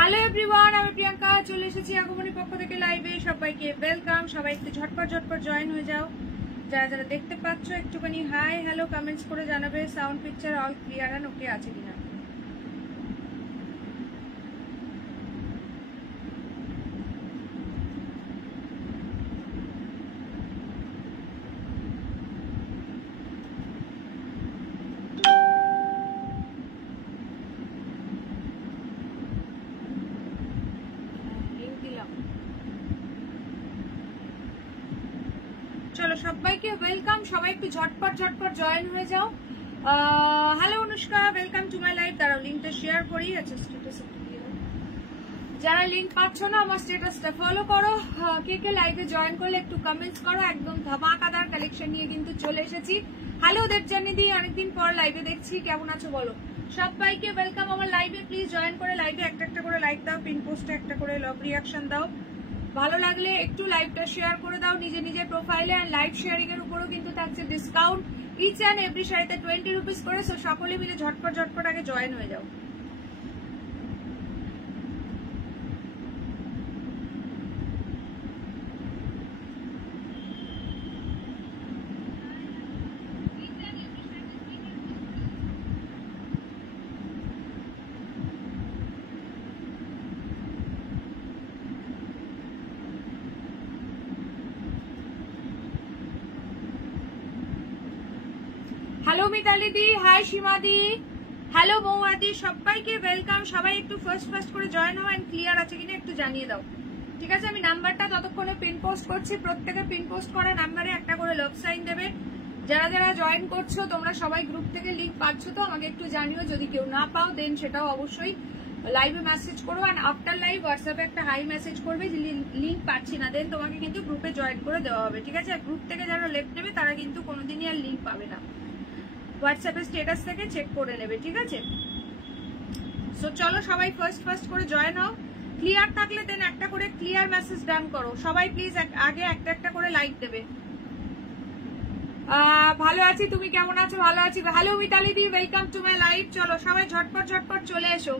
Hello everyone, আমি প্রিয়াঙ্কা চলে এসেছি আগমনী পক্ষ থেকে লাইভে। সবাইকে ওয়েলকাম। সবাই একটু ঝটপট জয়েন হয়ে যাও। যারা যারা দেখতে পাচ্ছ একটুখানি হাই হ্যালো কমেন্টস করে জানাবে sound picture all clear and okay আছে কিনা। চলো সবাইকে ওয়েলকাম। সবাই একটু ঝটপট জয়েন হয়ে যাও। Hello Anushka, welcome to my live. দাঁড়াও লিঙ্কটা শেয়ার করি। আচ্ছা স্ট্যাটাস যারা লিঙ্ক পাচ্ছ না আমার স্ট্যাটাসটা ফলো করো। কে কে লাইভে জয়েন করলে একটু কমেন্টস করো। একদম ধামাকাদার কালেকশন নিয়ে কিন্তু চলে এসেছি। হ্যালো দেবজানিদি, অনেকদিন পর লাইভে দেখছি, কেমন আছো বলো। সবাইকে ওয়েলকাম আমার লাইভে। প্লিজ জয়েন করে লাইভে একটা একটা করে লাইক দাও, পিন পোস্টে একটা করে লাভ রিয়াকশন দাও। ভালো লাগলে একটু লাইভটা শেয়ার করে দাও নিজের প্রোফাইলে। আর লাইভ শেয়ারিং এর উপরও কিন্তু থাকছে ডিসকাউন্ট ইচ অ্যান্ড এভরি শাড়িতে 20 রুপিস করে। সো সকলে মিলে ঝটপট আগে জয়েন হয়ে যাও। হ্যালো মিতালি দি, হাই সীমা দি, হ্যালো মৌয়াদি, সবাইকে ওয়েলকাম। সবাই একটু ফার্স্ট করে জয়েন হও এন্ড ক্লিয়ার আছে কিনা একটু জানিয়ে দাও, ঠিক আছে। আমি নাম্বারটা ততক্ষণে পিন পোস্ট করছি। প্রত্যেকে পিন পোস্ট করা নাম্বারে একটা করে লাভ সাইন দেবে। যারা যারা জয়েন করছো তোমরা সবাই গ্রুপ থেকে লিঙ্ক পাচ্ছ তো আমাকে একটু জানিও। যদি কেউ না পাও দেন সেটাও অবশ্যই লাইভে মেসেজ করো। অ্যান্ড আফটার লাইভ হোয়াটসঅ্যাপে একটা হাই মেসেজ করবে যে লিঙ্ক পাচ্ছি না, দেন তোমাকে কিন্তু গ্রুপে জয়েন করে দেওয়া হবে, ঠিক আছে। গ্রুপ থেকে যারা লেফট নেবে তারা কিন্তু কোনোদিনই আর লিঙ্ক পাবে না, হোয়াটসঅ্যাপের স্ট্যাটাস থেকে চেক করে নেবে, ঠিক আছে। সো চলো সবাই ফার্স্ট করে জয়েন হও। ক্লিয়ার থাকলে দেন একটা করে ক্লিয়ার মেসেজ ডান করো। সবাই প্লিজ আগে একটা করে লাইক দেবে। ভালো আছি, তুমি কেমন আছো? ভালো আছি। হ্যালো মিতালি দি, ওয়েলকাম টু মাই লাইভ। চলো সবাই ঝটপট চলে এসো।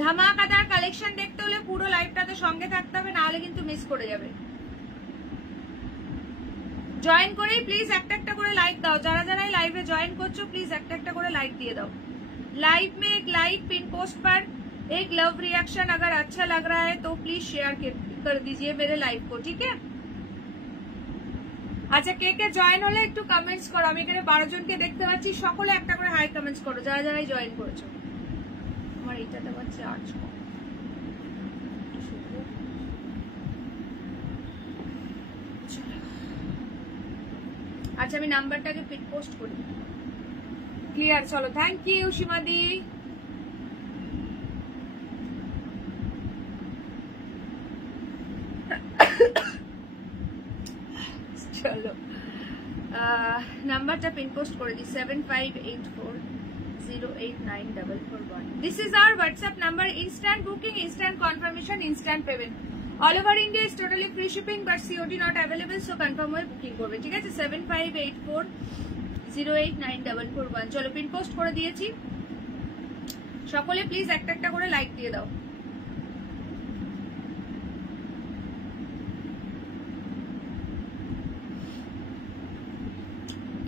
ধামাকাদার কালেকশন দেখতে হলে পুরো লাইভটাতে সঙ্গে থাকতে হবে, নাহলে কিন্তু মিস করে যাবে। জয়েন করেই প্লিজ একটা করে লাইক দাও। যারা যারা লাইভে জয়েন করছো প্লিজ একটা করে लाइक दिए दाओ। लाइव में एक लाइक, पिन पोस्ट पर एक लव रिएक्शन अगर अच्छा लग रहा है तो प्लीज शेयर कर दीजिए मेरे लाइव को, ठीक है। আচ্ছা কে কে জয়েন হলে একটু কমেন্টস করো। আমি এখানে 12 জনকে দেখতে পাচ্ছি, সকলে একটা করে হাই কমেন্টস করো যারা যারা জয়েন করেছো। আমার এইটাতে পাচ্ছি 8 কম। আচ্ছা আমি নাম্বারটাকে পিন পোস্ট করি। ক্লিয়ার, চলো থ্যাংক ইউ সীমাদি। চলো নাম্বারটা পিন পোস্ট করে দিই 7584089441। This is our WhatsApp number. Instant booking, instant confirmation, instant payment. All over India is totally free shipping but COD not available. So confirm হয়ে booking করবে, ঠিক আছে। 7584089441। চলো পিন পোস্ট করে দিয়েছি। সকলে প্লিজ একটা করে লাইক দিয়ে দাও।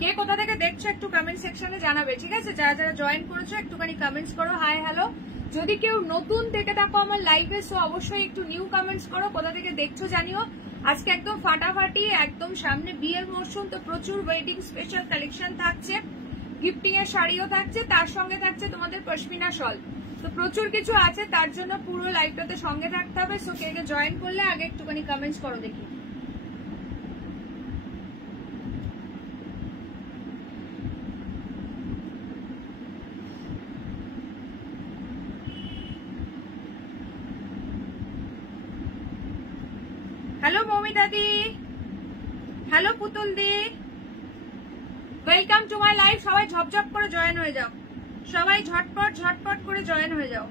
কে কোথা থেকে দেখছো একটু কমেন্ট সেকশনে জানাবে, ঠিক আছে। যারা যারা জয়েন করেছো একটুখানি কমেন্টস করো হাই হ্যালো। যদি কেউ নতুন থেকে থাকো আমার লাইভে সো অবশ্যই একটু নিউ কমেন্টস করো, কোথা থেকে দেখছো জানিও। আজকে একদম ফাটাফাটি, একদম সামনে বিয়ের মরশুম, তো প্রচুর ওয়েডিং স্পেশাল কালেকশন থাকছে, গিফটিং এর শাড়িও থাকছে, তার সঙ্গে থাকছে তোমাদের পশমিনা শল। তো প্রচুর কিছু আছে, তার জন্য পুরো লাইভটাতে সঙ্গে থাকতে হবে। সো কে কে জয়েন করলে আগে একটুখানি কমেন্টস করো দেখি। হ্যালো মৌমিতা দি, হ্যালো পুতুল দি, ওয়েলকাম টু মাই লাইভ। সবাই ঝপঝপ করে জয়েন হয়ে যাও। সবাই ঝটপট করে জয়েন হয়ে যাও।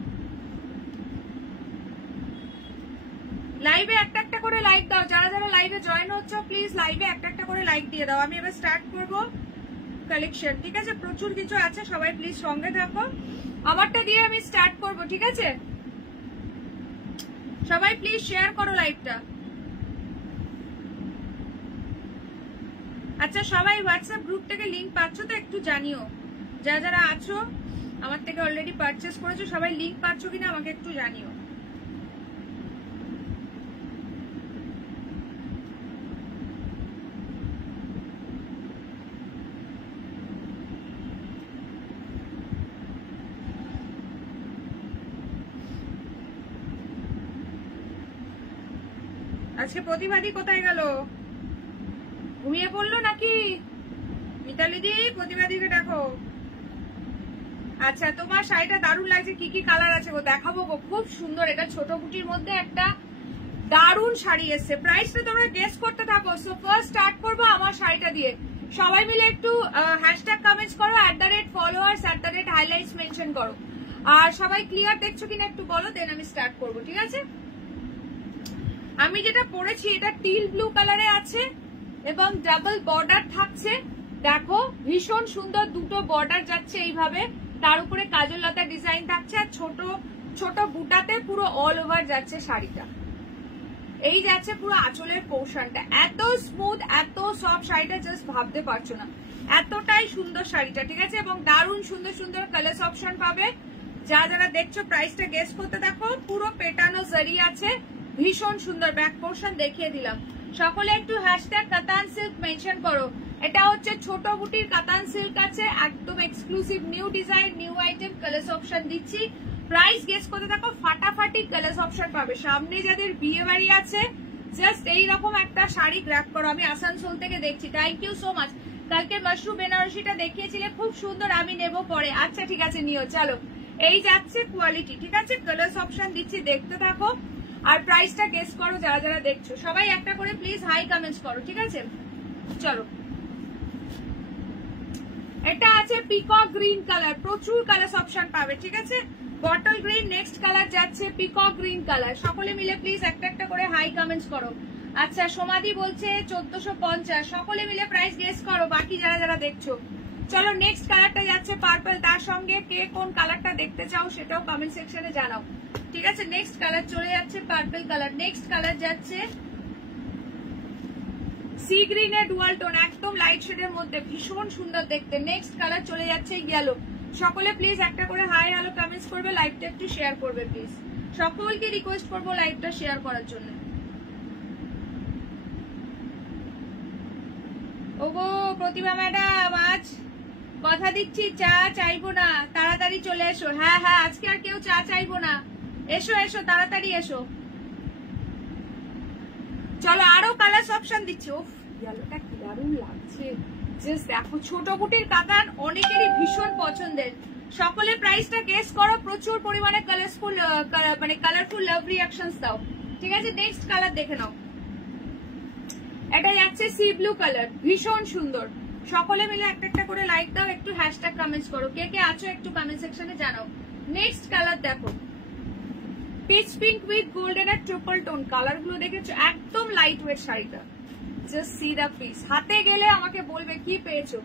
লাইভে একটা করে লাইক দাও। যারা যারা লাইভে জয়েন হচ্ছে প্লিজ লাইভে একটা করে লাইক দিয়ে দাও। আমি এবার স্টার্ট করব কালেকশন, ঠিক আছে। প্রচুর কিছু আছে, সবাই প্লিজ সঙ্গে থাকো। আমারটা দিয়ে আমি স্টার্ট করব, ঠিক আছে। সবাই প্লিজ শেয়ার করো লাইভটা। আচ্ছা সবাই হোয়াটসঅ্যাপ গ্রুপ থেকে লিংক পাচ্ছ তো একটু জানিও, যারা যারা আছো আমার থেকে অলরেডি পারচেস করেছো সবাই লিংক পাচ্ছ কিনা আমাকে একটু জানিও। আজকে প্রতিবাদী কোথায় গেল, ঘুমিয়ে পড়লো নাকি? মিতালি দি প্রতিবাদীকে দেখো। আচ্ছা তোমার শাড়িটা দারুণ লাগছে, কি কি কালার আছে গো দেখাবো গো, খুব সুন্দর। এটা ছোট বুটির মধ্যে একটা দারুণ শাড়ি এসছে। প্রাইসটা তোমরা গেস করতে থাকো। সো ফার্স্ট স্টার্ট করবো আমার শাড়িটা দিয়ে। সবাই মিলে একটু হ্যাশট্যাগ কমেন্টস করো, @followers @highlights মেনশন করো। আর সবাই ক্লিয়ার দেখছো কিনা একটু বলো, দেন আমি স্টার্ট করবো, ঠিক আছে? আমি যেটা পরেছি এটা টিল ব্লু কালারে আছে এবং ডাবল বর্ডার থাকছে। দেখো ভীষণ সুন্দর, দুটো বর্ডার যাচ্ছে এইভাবে, তার উপরে কাজল লতা ডিজাইন থাকছে আর ছোট ছোট বুটাতে পুরো অল ওভার যাচ্ছে শাড়িটা। এই যাচ্ছে পুরো আঁচলের পোর্শনটা, এত স্মুথ এত সফট শাড়িটা জাস্ট ভাবতে পারছো না, এতটাই সুন্দর শাড়িটা, ঠিক আছে? এবং দারুণ সুন্দর সুন্দর কালার অপশন পাবে। যারা দেখছো প্রাইসটা গেস করতে দেখো। পুরো পেটানো জারি আছে, ভীষণ সুন্দর। ব্যাক পোর্শন দেখিয়ে দিলাম। সকলে একটু হ্যাশট্যাগ কাতান সিল্ক মেনশন করো। এটা হচ্ছে ছোট বুটির কাতান সিল্ক আছে, একদম exclusive new design new item colour option দিচ্ছি। প্রাইস গেস করতে থাকো, ফাটাফাটি কালার অপশন পাবে। সামনে যাদের বিয়ে বাড়ি আছে জাস্ট এইরকম একটা শাড়ি গ্র্যাব করো। আমি আসানসোল থেকে দেখছি, থ্যাংক ইউ সো মাচ। কালকে মাশরুম বেনারসিটা দেখিয়েছিলে, খুব সুন্দর, আমি নেব পরে। আচ্ছা ঠিক আছে নিও, চলো। এই যাচ্ছে কোয়ালিটি, ঠিক আছে? কালার অপশন দিচ্ছি, দেখতে থাকো। আর প্রাইসটা গেস করো যারা যারা দেখছো। সবাই একটা করে প্লিজ হাই কমেন্টস করো, ঠিক আছে? চলো, এটা আছে পিকক গ্রিন কালার, প্রচুর কালার অপশন পাবে, ঠিক আছে? বটল গ্রিন, নেক্সট কালার যাচ্ছে পিকক গ্রিন কালার। সকলে মিলে প্লিজ একটা একটা করে হাই কমেন্টস করো। আচ্ছা সমাধি বলছে 1450। সকলে মিলে প্রাইস গেস করো বাকি যারা যারা দেখছো। চলো নেক্সট কালারটা যাচ্ছে পার্পল। তার সঙ্গে কে কোন কালারটা দেখতে চাও সেটাও কমেন্ট সেকশনে জানাও, ঠিক আছে? নেক্সট কালার চলে যাচ্ছে পার্পল কালার। নেক্সট কালার যাচ্ছে সি গ্রিন এর ডুয়াল টোন, একদম লাইট শেডের মধ্যে, ভীষণ সুন্দর দেখতে। নেক্সট কালার চলে যাচ্ছে ইয়েলো। সকলে প্লিজ একটা করে হাই হ্যালো কমেন্টস করবে, লাইভটা একটু শেয়ার করবে প্লিজ। সকলকে রিকোয়েস্ট করবো লাইভটা শেয়ার করার জন্য। ওগো প্রতিভা ম্যাডাম, আজ কথা দিচ্ছি চা চাইবো না, তাড়াতাড়ি চলে এসো। হ্যাঁ হ্যাঁ, আজকে আর কেউ চা চাইবো না, এসো এসো তাড়াতাড়ি এসো। চলো আরো কালার অপশন দিচ্ছি। ওফ ইয়েলোটা কি দারুণ লাগছে, জাস্ট দেখো। ছোট বুটির কাতান অনেকেরই ভীষণ পছন্দের। সকলে প্রাইসটা গেস করো, প্রচুর পরিমাণে কালারফুল মানে কালারফুল লাভ রিঅ্যাকশনস দাও, ঠিক আছে? নেক্সট কালার দেখে নাও। এটা যাচ্ছে সি ব্লু কালার, ভীষণ সুন্দর। সকলে মিলে একটা একটা করে লাইক দাও, একটু হ্যাশট্যাগ কমেন্টস করো, কে কে আছো একটু কমেন্ট সেকশনে জানাও। নেক্সট কালার দেখো, পিচ পিঙ্ক উইথ গোল্ডেন আর ট্রিপল টোন। কালার গুলো দেখেছো, একদম লাইট ওয়েট শাড়িটা। Just see the piece. হাতে গেলে আমাকে বলবে কি পেয়েছো,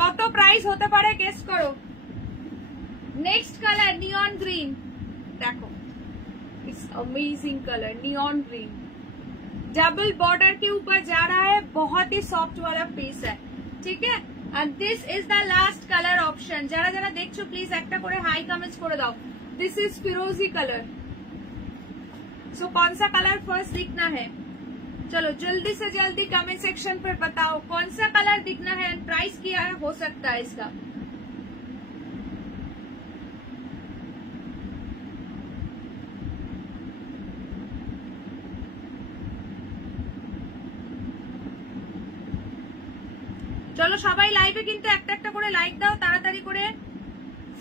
কত প্রাইস হতে পারে গেস করো। नेक्स्ट कलर नियॉन ग्रीन, देखो it's amazing colour neon green, double border के ऊपर जा रहा है, बहुत ही सॉफ्ट वाला पीस है, ठीक है? And this is the last colour option. যারা যারা দেখছো প্লিজ একটা করে হাই কমেন্টস করে দাও। दिस इज फिरोजी कलर। सो कौन सा कलर फर्स्ट दिखना है? चलो जल्दी से जल्दी कमेंट सेक्शन पर बताओ कौन सा कलर दिखना है, प्राइस क्या हो सकता है इसका। চলো সবাই লাইভে কিন্তু একটা একটা করে লাইক দাও, তাড়াতাড়ি করে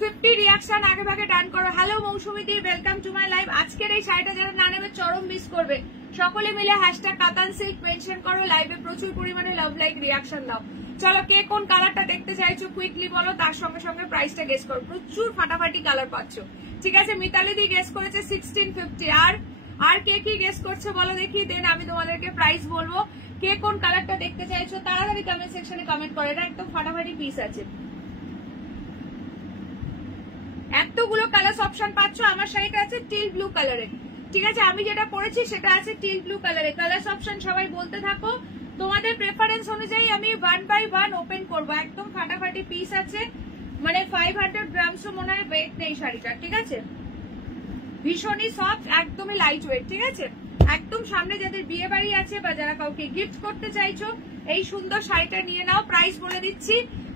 50 রিঅ্যাকশন আগে ভাগে ডান করো। হ্যালো মৌসুমী দি, ওয়েলকাম টু মাই লাইভ। আজকের এই শাড়িটা যারা না নেবে চরম মিস করবে। সকলে মিলে হ্যাশট্যাগ কাতান সিল্ক মেনশন করো, লাইভে প্রচুর পরিমাণে লাভ লাইক রিঅ্যাকশন দাও। চলো কে কোন কালারটা দেখতে চাইছো কুইকলি বলো, তার সঙ্গে সঙ্গে প্রাইসটা গেস করো। প্রচুর ফাটাফাটি কালার পাচ্ছ, ঠিক আছে? মিতালি দি গেস করেছে 1650। আর কে কি গেস করছে বলো দেখি, দেন আমি তোমাদেরকে প্রাইস বলবো। কে কোন কালারটা দেখতে চাইছো তাড়াতাড়ি কমেন্ট সেকশনে কমেন্ট করো। এটা একদম ফাটাফাটি পিস আছে, এতগুলো কালার অপশন পাচ্ছ। আমার শাড়িটা আছে টিল ব্লু কালারের, ঠিক আছে, আমি যেটা পরেছি সেটা আছে টিল ব্লু কালারে। কালার অপশন সবাই বলতে থাকো, তোমাদের প্রেফারেন্স অনুযায়ী আমি 1 বাই 1 ওপেন করবো। একদম ফাটাফাটি পিস আছে, মানে 500 গ্রামসও মনে হয় ওয়েট নেই শাড়িটা, ঠিক আছে। ভীষণই সফট, একদমই লাইট ওয়েট, ঠিক আছে। একদম সামনে যাদের বিয়ে বাড়ি আছে বা যারা কাউকে গিফট করতে চাইছো এই সুন্দর শাড়িটা নিয়ে নাও। প্রাইস বলে দিচ্ছি,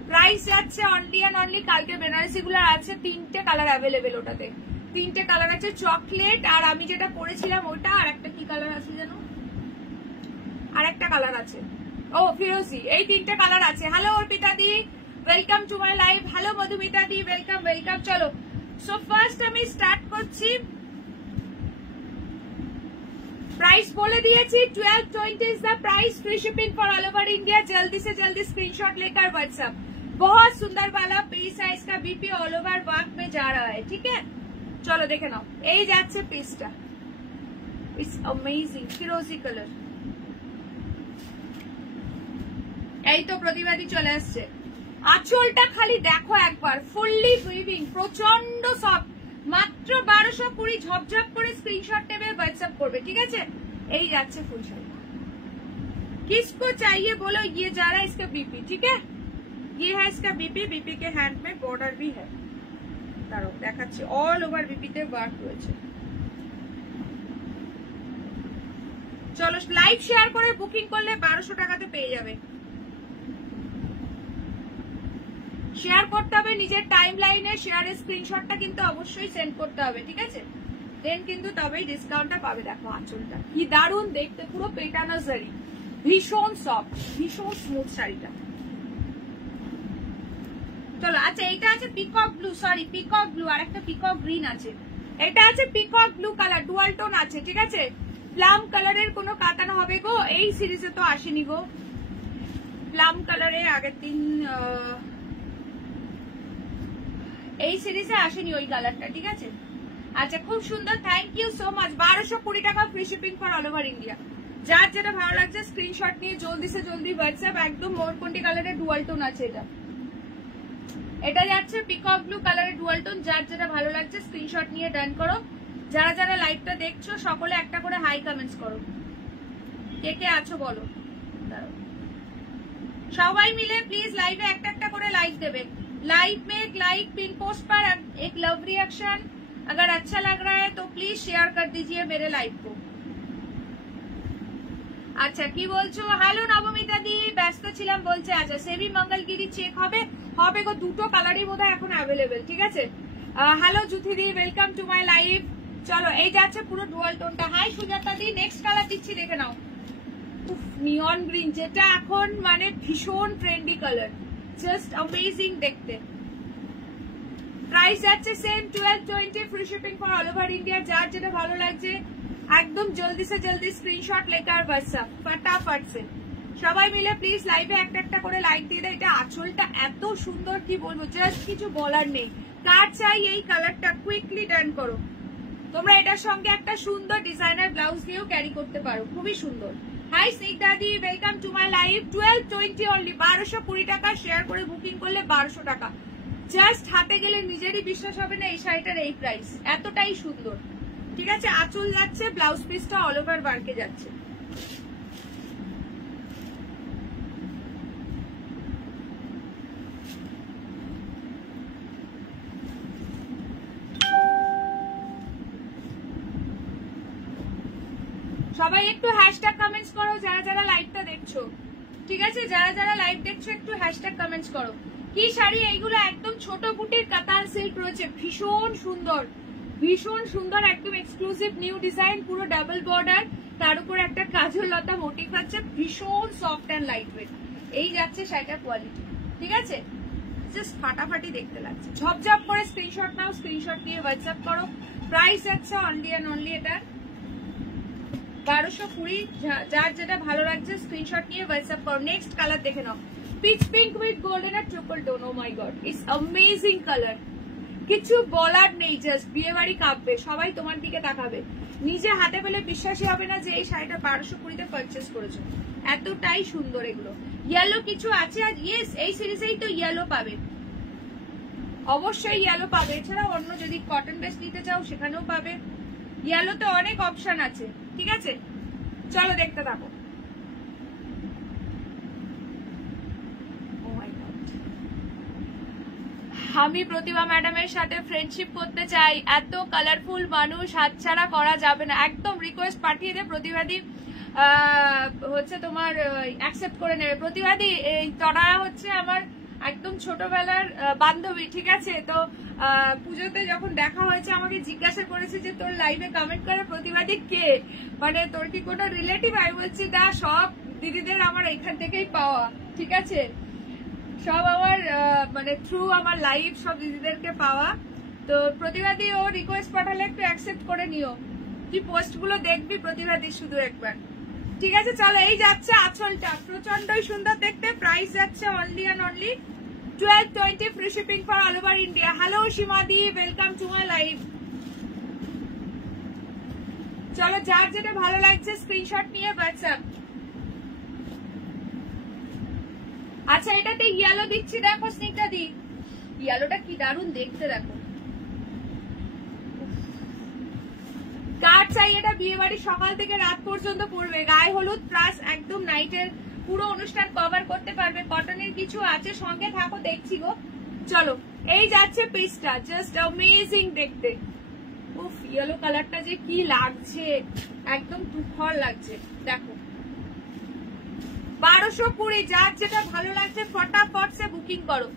প্রাইস যাচ্ছে অনলি অ্যান্ড অনলি, কালকে বেনারসি গুলো আছে 3টে কালার অ্যাভেলেবেল, ওটাতে 3টে কালার আছে, চকলেট আর আমি যেটা পরেছিলাম ওটা, আর একটা কি কালার আছে যেন, আর একটা কালার আছে ও ফিরোজি, এই 3টে কালার আছে। Hello Arpita the, welcome to my live. Hello Madhumita the, welcome welcome. চলো, সো ফার্স্ট আমি স্টার্ট করছি। प्राइस बोले दिए 1220 is the price, free shipping for all over India. जल्दी से जल्दी स्क्रीनशॉट लेकर व्हाट्सएप। बहुत सुंदर वाला पीस है, इसका बीपी ऑल ओवर वर्क में जा रहा है, ठीक है। चलो देखे नाओ, এই যাচ্ছে পিসটা, इट्स अमेजिंग ফিরোজি কালার। এই তো প্রতিবাদী চলে আসছে। আঁচলটা খালি দেখো একবার, ফুললি উইভিং, প্রচন্ড সফট, মাত্র 1220। ঝপঝপ করে স্ক্রিনশট নেবে, হোয়াটসঅ্যাপ করবে, ঠিক আছে। এই যাচ্ছে ফুল শাড়ি। किसको चाहिए बोलो, ये जा रहा है इसका बीपी, ठीक है। ये है इसका बीपी, बीपी के हैंड में बॉर्डर भी है, দাঁড়াও দেখাচ্ছি, অল ওভার বিপিতে ওয়ার্ক রয়েছে। চলো লাইভ শেয়ার করে বুকিং করলে 1200 টাকাতে পেয়ে যাবে। শেয়ার করতে হবে নিজের টাইম লাইনে, শেয়ারের স্ক্রিনশটটা কিন্তু অবশ্যই সেন্ড করতে হবে, ঠিক আছে। দেন কিন্তু তবেই ডিসকাউন্টটা পাবে। দেখো আঁচলটা কি দারুণ দেখতে, পুরো পেটানো শাড়ি, ভীষণ সফট, ভীষণ স্মুথ শাড়িটা। চলো, আচ্ছা এইটা আছে peacock blue, sorry peacock blue, আর একটা পিকক গ্রিন আছে। এটা আছে peacock blue colour, dual tone আছে, ঠিক আছে। প্লাম কালারের কোনো কাতানো হবে গো, এই সিরিজে তো আসেনি গো প্লাম কালারে, আগের দিন এই সিরিজে আসেনি ওই কালারটা, ঠিক আছে। আচ্ছা খুব সুন্দর, থ্যাংক ইউ সো মাচ। 1220 টাকা, free shipping for all over India. যার যেটা ভালো লাগছে স্ক্রিনশট নিয়ে জলদি সে জলদি হোয়াটসঅ্যাপ। একদম মোরকন্টি কালারের ডুয়াল টোন আছে এটা, এটা যাচ্ছে পিকক ব্লু কালারের ডুয়াল টোন। যার যেটা ভালো লাগছে স্ক্রিনশট নিয়ে ডান করো। যারা যারা লাইভটা দেখছো সকলে একটা করে হাই কমেন্টস করো, কে কে আছো বলো। সবাই মিলে প্লিজ লাইভে একটা একটা করে লাইক দেবে। लाइक में एक लाइक, पिन पोस्ट पर एक लव रिएक्शन, अगर अच्छा लग रहा है तो प्लीज शेयर कर दीजिए मेरे लाइव को। আচ্ছা কি বলছো, হ্যালো নবমিতা দি, ব্যস্ত ছিলাম বলছে। আচ্ছা সেভি মঙ্গলগিরি চেক হবে, হবে গো, দুটো কালারই বোধহয় এখন অ্যাভেলেবেল, ঠিক আছে। Hello Juthi the, welcome to my live. চলো এই যাচ্ছে পুরো ডুয়াল টোনটা। হাই সুজাতা দি, নেক্সট কালার দিচ্ছি, দেখে নাও। নিয়ন গ্রিন, যেটা এখন মানে ভীষণ ট্রেন্ডি কালার, জাস্ট অ্যামেজিং দেখতে। প্রাইস যাচ্ছে same 1220, free shipping for all over India. যার যেটা ভালো লাগছে একদম জলদি সে জলদি স্ক্রিনশট লেকার হোয়াটসঅ্যাপ ফটাফট সে। সবাই মিলে প্লিজ লাইভে একটা একটা করে লাইক দিয়ে দেয়। এটা আঁচলটা এত সুন্দর, কি বলবো, জাস্ট কিছু বলার নেই। কার চাই এই কালারটা, কুইকলি ডান করো। তোমরা এটার সঙ্গে একটা সুন্দর ডিজাইনার ব্লাউজ দিয়েও ক্যারি করতে পারো, খুবই সুন্দর। Hi Snigdha di, welcome to my live. 1220 only, 1220 টাকা। শেয়ার করে বুকিং করলে 1200 টাকা। জাস্ট হাতে গেলে নিজেরই বিশ্বাস হবে না এই শাড়িটার এই প্রাইস, এতটাই সুন্দর, ঠিক আছে। আঁচল যাচ্ছে, ব্লাউজ পিসটা অল ওভার ওয়ার্কে যাচ্ছে। সবাই একটু হ্যাশট্যাগ কমেন্টস করো যারা যারা লাইভটা দেখছো, ঠিক আছে। যারা যারা লাইভ দেখছো একটু হ্যাশট্যাগ কমেন্টস করো। কি শাড়ি এইগুলো, একদম ছোট বুটির কাতান সিল্ক রয়েছে, ভীষণ সুন্দর, ভীষণ সুন্দর, একদম এক্সক্লুসিভ নিউ ডিজাইন, পুরো ডাবল বর্ডার, তার উপর একটা কাজল লতা মোটিভ আছে, ভীষণ সফট অ্যান্ড লাইট ওয়েট। এই যাচ্ছে শাড়িটার কোয়ালিটি, ঠিক আছে। জাস্ট ফাটাফাটি দেখতে লাগছে। ঝপঝপ করে স্ক্রিনশট নাও, স্ক্রিনশট নিয়ে হোয়াটসঅ্যাপ করো। প্রাইস আছে অনলি অ্যান্ড অনলি এটা 1220। যার যেটা ভালো লাগছে স্ক্রিনশট নিয়ে হোয়াটসঅ্যাপ করো। নেক্সট কালার দেখে নাও, পিচ পিঙ্ক উইথ গোল্ডেন আর triple tone. Oh my god, it's amazing colour, কিছু বলার নেই, জাস্ট বিয়ে বাড়ি কাঁপবে, সবাই তোমার দিকে তাকাবে। নিজে হাতে পেলে বিশ্বাসই হবে না যে এই শাড়িটা 1220-তে পারচেস করেছো, এতটাই সুন্দর এগুলো। ইয়েলো কিছু আছে, আর ইয়েস এই সিরিজেই তো ইয়েলো পাবে, অবশ্যই ইয়েলো পাবে। এছাড়া অন্য যদি কটন বেস নিতে চাও সেখানেও পাবে। ইয়েলোতে অনেক অপশন আছে, ঠিক আছে? চলো দেখতে থাকো। আমি প্রতিভা ম্যাডামের সাথে ফ্রেন্ডশিপ করতে চাই, এত কালারফুল মানুষ হাতছাড়া করা যাবে না। একদম রিকোয়েস্ট পাঠিয়ে দে, প্রতিভাদি হচ্ছে তোমার অ্যাকসেপ্ট করে নেবে। প্রতিভাদি এই তরা হচ্ছে আমার একদম ছোটবেলার বান্ধবী, ঠিক আছে? তো পুজোতে যখন দেখা হয়েছে আমাকে জিজ্ঞাসা করেছে যে তোর লাইভে কমেন্ট করে প্রতিভাদি কে, মানে তোর কি কোনো রিলেটিভ? আমি বলছি না, সব দিদিদের আমার এখান থেকেই পাওয়া, ঠিক আছে? সব আমার মানে থ্রু আমার লাইভ সব দিদিদেরকে পাওয়া। তো প্রতিভাদি ও রিকোয়েস্ট পাঠালে একটু অ্যাকসেপ্ট করে নিও। তুই পোস্ট গুলো দেখবি প্রতিভাদি শুধু একবার, ঠিক আছে? চলো, এই যাচ্ছে আঁচলটা, প্রচন্ডই সুন্দর দেখতে। প্রাইস যাচ্ছে only and only 1220, free shipping for all over India. Hello সীমাদি, ওয়েলকাম টু মাই লাইভ। চলো, যার যেটা ভালো লাগছে স্ক্রিনশট নিয়ে হোয়াটসঅ্যাপ। আচ্ছা, এটাতে ইয়েলো দিচ্ছি, দেখো স্নিকটা দি, ইয়েলোটা কি দারুণ দেখতে, দেখো। কার চাই এটা? বিয়ে বাড়ি সকাল থেকে রাত পর্যন্ত পড়বে, গায়ে হলুদ প্লাস একদম নাইটের পুরো অনুষ্ঠান কভার করতে পারবে। কটনের কিছু আছে, সঙ্গে থাকো, দেখছি গো। চলো, এই যাচ্ছে পিসটা, জাস্ট অ্যামেজিং দেখতে। উফ, ইয়েলো কালারটা যে কি লাগছে, একদম তুখর লাগছে, দেখো। 1220, যার যেটা ভালো লাগছে ফটাফট সে বুকিং করো।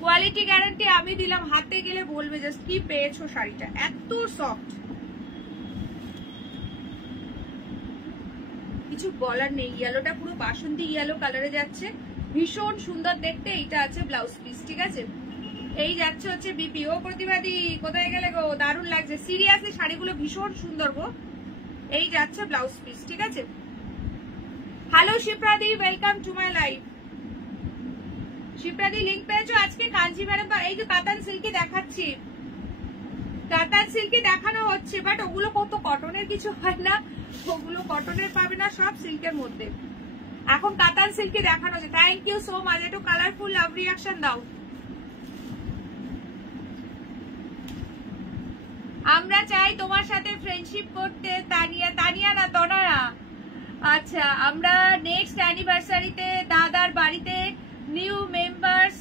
কোয়ালিটি গ্যারান্টি আমি দিলাম, হাতে গেলে বলবে জাস্ট কি পেয়েছো শাড়িটা, এত সফট, কিছু বলার নেই। ইয়েলোটা পুরো বাসন্তী ইয়েলো কালারে যাচ্ছে, ভীষণ সুন্দর দেখতে। এইটা আছে ব্লাউজ পিস, ঠিক আছে? এই যাচ্ছে হচ্ছে বিপি। ও প্রতিবাদী কোথায় গেলে গো? দারুণ লাগছে, সিরিয়াসলি শাড়িগুলো ভীষণ সুন্দর গো। এই যাচ্ছে ব্লাউজ পিস, ঠিক আছে? হ্যালো শিপ্রাদি, ওয়েলকাম টু মাই লাইভ। শিপ্রাদি লিংক পেয়েছো আজকে? কাঞ্জি ম্যাডাম, এই যে কাতান সিল্কি দেখাচ্ছি, কাতান সিল্কি দেখানো হচ্ছে, বাট ওগুলো কত কটনের কিছু হয় না, ওগুলো কটনের পাবে না, সব সিল্কের মধ্যে। এখন কাতান সিল্কি দেখানো হচ্ছে। থ্যাংক ইউ সো মাচ, একটু কালারফুল লাভ রিয়াকশন দাও। আমরা চাই তোমার সাথে ফ্রেন্ডশিপ করতে। তানিয়া, তানিয়া না, তনয়া। আচ্ছা, আমরা নেক্সট অ্যানিভার্সারিতে দাদার বাড়িতে নিউ মেম্বার্স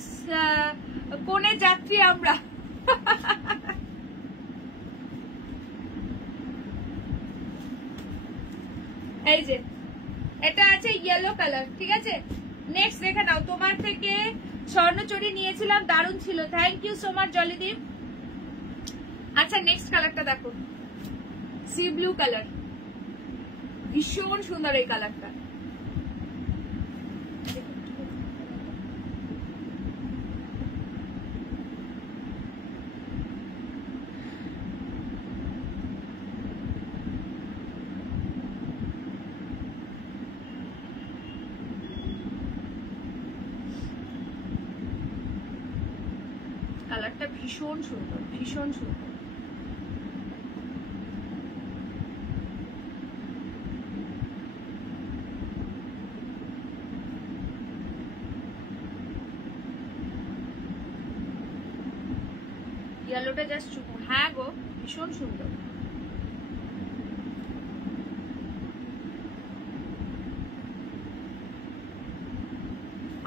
কোনে যাত্রী আমরা। এই যে এটা আছে ইয়েলো কালার, ঠিক আছে? নেক্সট দেখে নাও, তোমার থেকে স্বর্ণচুরি নিয়েছিলাম, দারুণ ছিল, থ্যাংক ইউ সো মাচ জলিদীপ। আচ্ছা, নেক্সট কালারটা দেখো, সি ব্লু কালার, ভীষণ সুন্দর এই কালারটা। কালারটা ভীষণ সুন্দর, ভীষণ সুন্দর। ইয়েলোটা জাস্ট চুমু, হ্যাঁ গো, ভীষণ সুন্দর।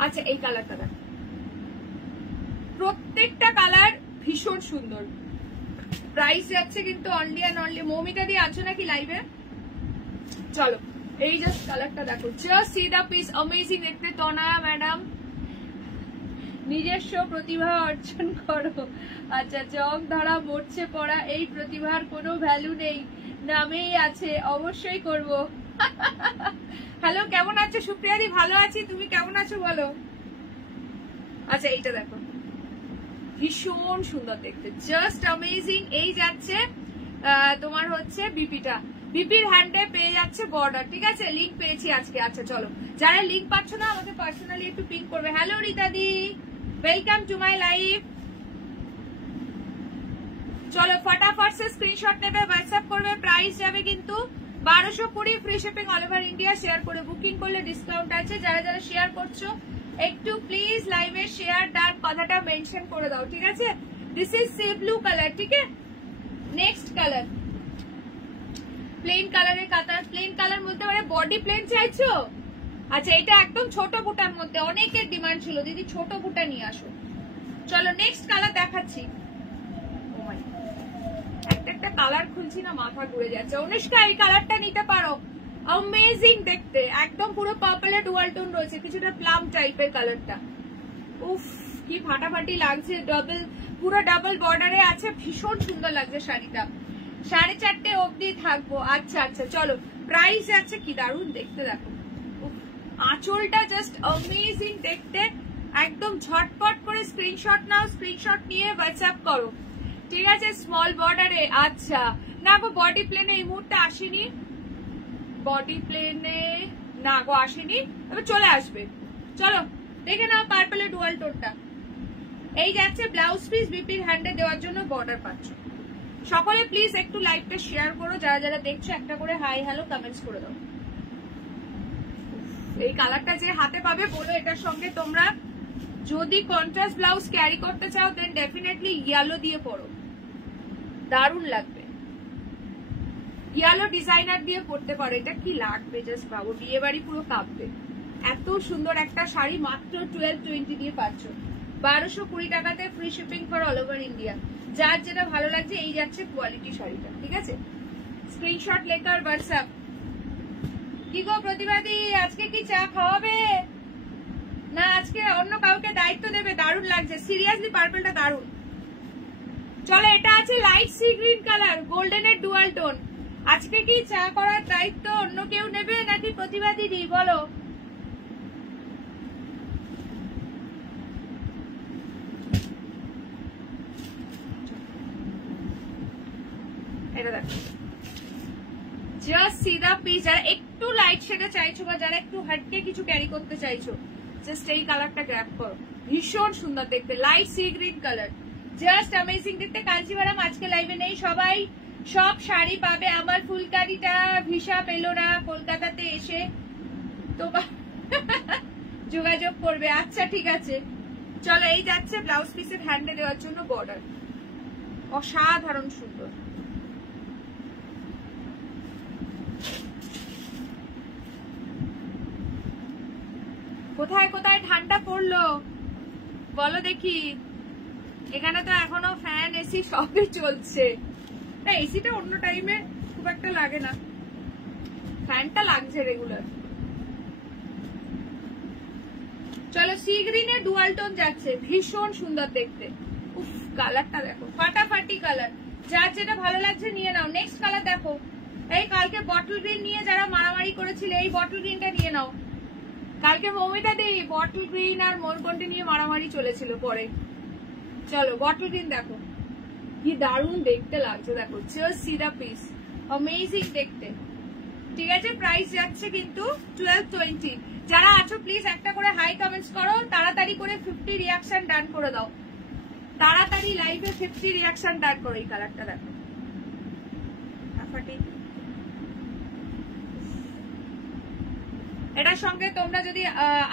আচ্ছা, এই কালারটা দেখ, প্রত্যেকটা কালার ভীষণ সুন্দর। প্রাইস যাচ্ছে কিন্তু অনলি অ্যান্ড অনলি। মৌমিতা দিয়ে আছো নাকি লাইভে? চলো, এই জাস্ট কালারটা দেখো, just see the piece, amazing দেখতে। তনয়া ম্যাডাম, নিজস্ব প্রতিভা অর্জন করো। আচ্ছা, জং ধরা মরছে পড়া, এই প্রতিভার কোনো ভ্যালু নেই, নামেই আছে, অবশ্যই করব। হ্যালো, কেমন আছো সুপ্রিয়াদি? ভালো আছি, তুমি কেমন আছো বলো? আচ্ছা, এইটা দেখো, ভীষণ সুন্দর দেখতে, জাস্ট অ্যামেজিং। এই যাচ্ছে তোমার হচ্ছে বিপিটা, বিপির হ্যান্ডে পেয়ে যাচ্ছে বর্ডার, ঠিক আছে? লিংক পেয়েছি আজকে। আচ্ছা চলো, যারা লিংক পাচ্ছ না আমাকে পার্সোনালি একটু পিং করবে। হ্যালো রীতাদি, ওয়েলকাম টু মাই লাইভ। চলো ফটাফট সে স্ক্রিনশট নেবে, হোয়াটসঅ্যাপ করবে। প্রাইস যাবে কিন্তু 1220, free shipping all over India. Share করে বুকিং করলে ডিসকাউন্ট আছে। যারা যারা শেয়ার করছো একটু প্লিজ লাইভে শেয়ার ডান কথাটা মেনশন করে দাও, ঠিক আছে? This is C blue colour, ঠিক আছে? নেক্সট কালার প্লেন কালারের কাতার, প্লেন কালার বলতে পারে বডি প্লেন চাইছো? আচ্ছা, এটা একদম ছোট বুটার মধ্যে অনেকের ডিমান্ড ছিল, দিদি ছোট বুটা নিয়ে আসো। চলো নেক্সট কালার দেখাচ্ছি। একটা কালার খুলছি না, মাথা ঘুরে যাচ্ছে। অনুষ্কা, এই কালারটা নিতে পারো, অ্যামেজিং দেখতে, একদম পুরো পার্পলে ডুয়াল টোন রয়েছে, কিছুটা প্লাম টাইপের কালারটা। উফ, কি ফাটাফাটি লাগছে, পুরো ডাবল বর্ডারে আছে, ভীষণ সুন্দর লাগছে শাড়িটা। 4:30 অবধি থাকবো। আচ্ছা আচ্ছা, চলো প্রাইস যাচ্ছে কি দারুণ দেখতে, দেখো আঁচলটা জাস্ট অ্যামেজিং দেখতে, একদম ঝটপট করে স্ক্রিনশট নাও, স্ক্রিনশট নিয়ে হোয়াটসঅ্যাপ করো, ঠিক আছে? স্মল বর্ডারে। আচ্ছা, না গো বডি প্লেনে এই মুহূর্তে আসেনি, বডি প্লেনে না গো আসেনি, এবার চলে আসবে। চলো দেখে নাও পার্পলের ডুয়াল টোনটা। এই যাচ্ছে ব্লাউজ পিস, বিপির হ্যান্ডে দেওয়ার জন্য বর্ডার পাচ্ছ। সকলে প্লিজ একটু লাইভটা শেয়ার করো, যারা যারা দেখছো একটা করে হাই হ্যালো কমেন্টস করে দাও। এই কালারটা যে হাতে পাবে বলো, এটার সঙ্গে তোমরা যদি কন্ট্রাস্ট ব্লাউজ ক্যারি করতে চাও দেন ডেফিনেটলি ইয়েলো দিয়ে পরো, দারুণ লাগবে। ইয়েলো ডিজাইনার দিয়ে পরতে পারো, এটা কি লাগবে জাস্ট ভাবো, বিয়ে বাড়ি পুরো কাঁপবে। এত সুন্দর একটা শাড়ি মাত্র 1220 দিয়ে পাচ্ছ, 1220 টাকাতে, free shipping for all over India. যার যেটা ভালো লাগছে, এই যাচ্ছে কোয়ালিটি শাড়িটা, ঠিক আছে? Screenshot lacquer WhatsApp. কি গো প্রতিবাদী, আজকে কি চা খাওয়াবে না আজকে অন্য কাউকে দায়িত্ব দেবে? দারুণ লাগছে, সিরিয়াসলি পার্পলটা দারুণ। চলো, এটা আছে লাইট সি গ্রিন কালার, গোল্ডেনের ডুয়াল টোন। আজকে কি চা করার দায়িত্ব অন্য কেউ নেবে নাকি প্রতিবাদী দি, বলো? এটা দেখো, জাস্ট সি দা পিস। যারা একটু লাইট শেডে চাইছো বা যারা একটু হাটকে কিছু ক্যারি করতে চাইছো, জাস্ট এই কালারটা গ্র্যাব করো, ভীষণ সুন্দর দেখতে, light sea green colour, just amazing দেখতে। কাঞ্চিভারাম আজকে লাইভে নেই, সবাই সব শাড়ি পাবে। আমার ফুলকারিটা ভিসা পেলো না, কলকাতাতে এসে তোমার যোগাযোগ করবে। আচ্ছা ঠিক আছে, চলো এই যাচ্ছে ব্লাউজ পিসের হ্যান্ডে দেওয়ার জন্য বর্ডার, অসাধারণ সুন্দর। কোথায় কোথায় ঠান্ডা পড়লো বলো দেখি? এখানে তো এখনো ফ্যান এসি সবই চলছে, এসিটা অন্য টাইমে খুব একটা লাগে না, ফ্যানটা লাগছে রেগুলার। চলো, সি গ্রিনের ডুয়াল টোন যাচ্ছে, ভীষণ সুন্দর দেখতে। উফ, কালারটা দেখো, ফাটাফাটি কালার, যার যেটা ভালো লাগছে নিয়ে নাও। নেক্সট কালার দেখো, এই কালকে বটল গ্রিন নিয়ে যারা মারামারি করেছিলে, এই বটল গ্রিনটা নিয়ে নাও। কালকে মৌমিতা দি বটল গ্রিন আর মোরকন্টি নিয়ে মারামারি চলেছিল পরে। চলো বটল গ্রিন দেখো, কি দারুণ দেখতে লাগছে, দেখো just see the piece, amazing দেখতে, ঠিক আছে? প্রাইস যাচ্ছে কিন্তু 1220। যারা আছো প্লিজ একটা করে হাই কমেন্টস করো, তাড়াতাড়ি করে 50 রিয়াকশন ডান করে দাও, তাড়াতাড়ি লাইভে 50 রিয়াকশন ডান করো। এই কালারটা দেখো, এটার সঙ্গে তোমরা যদি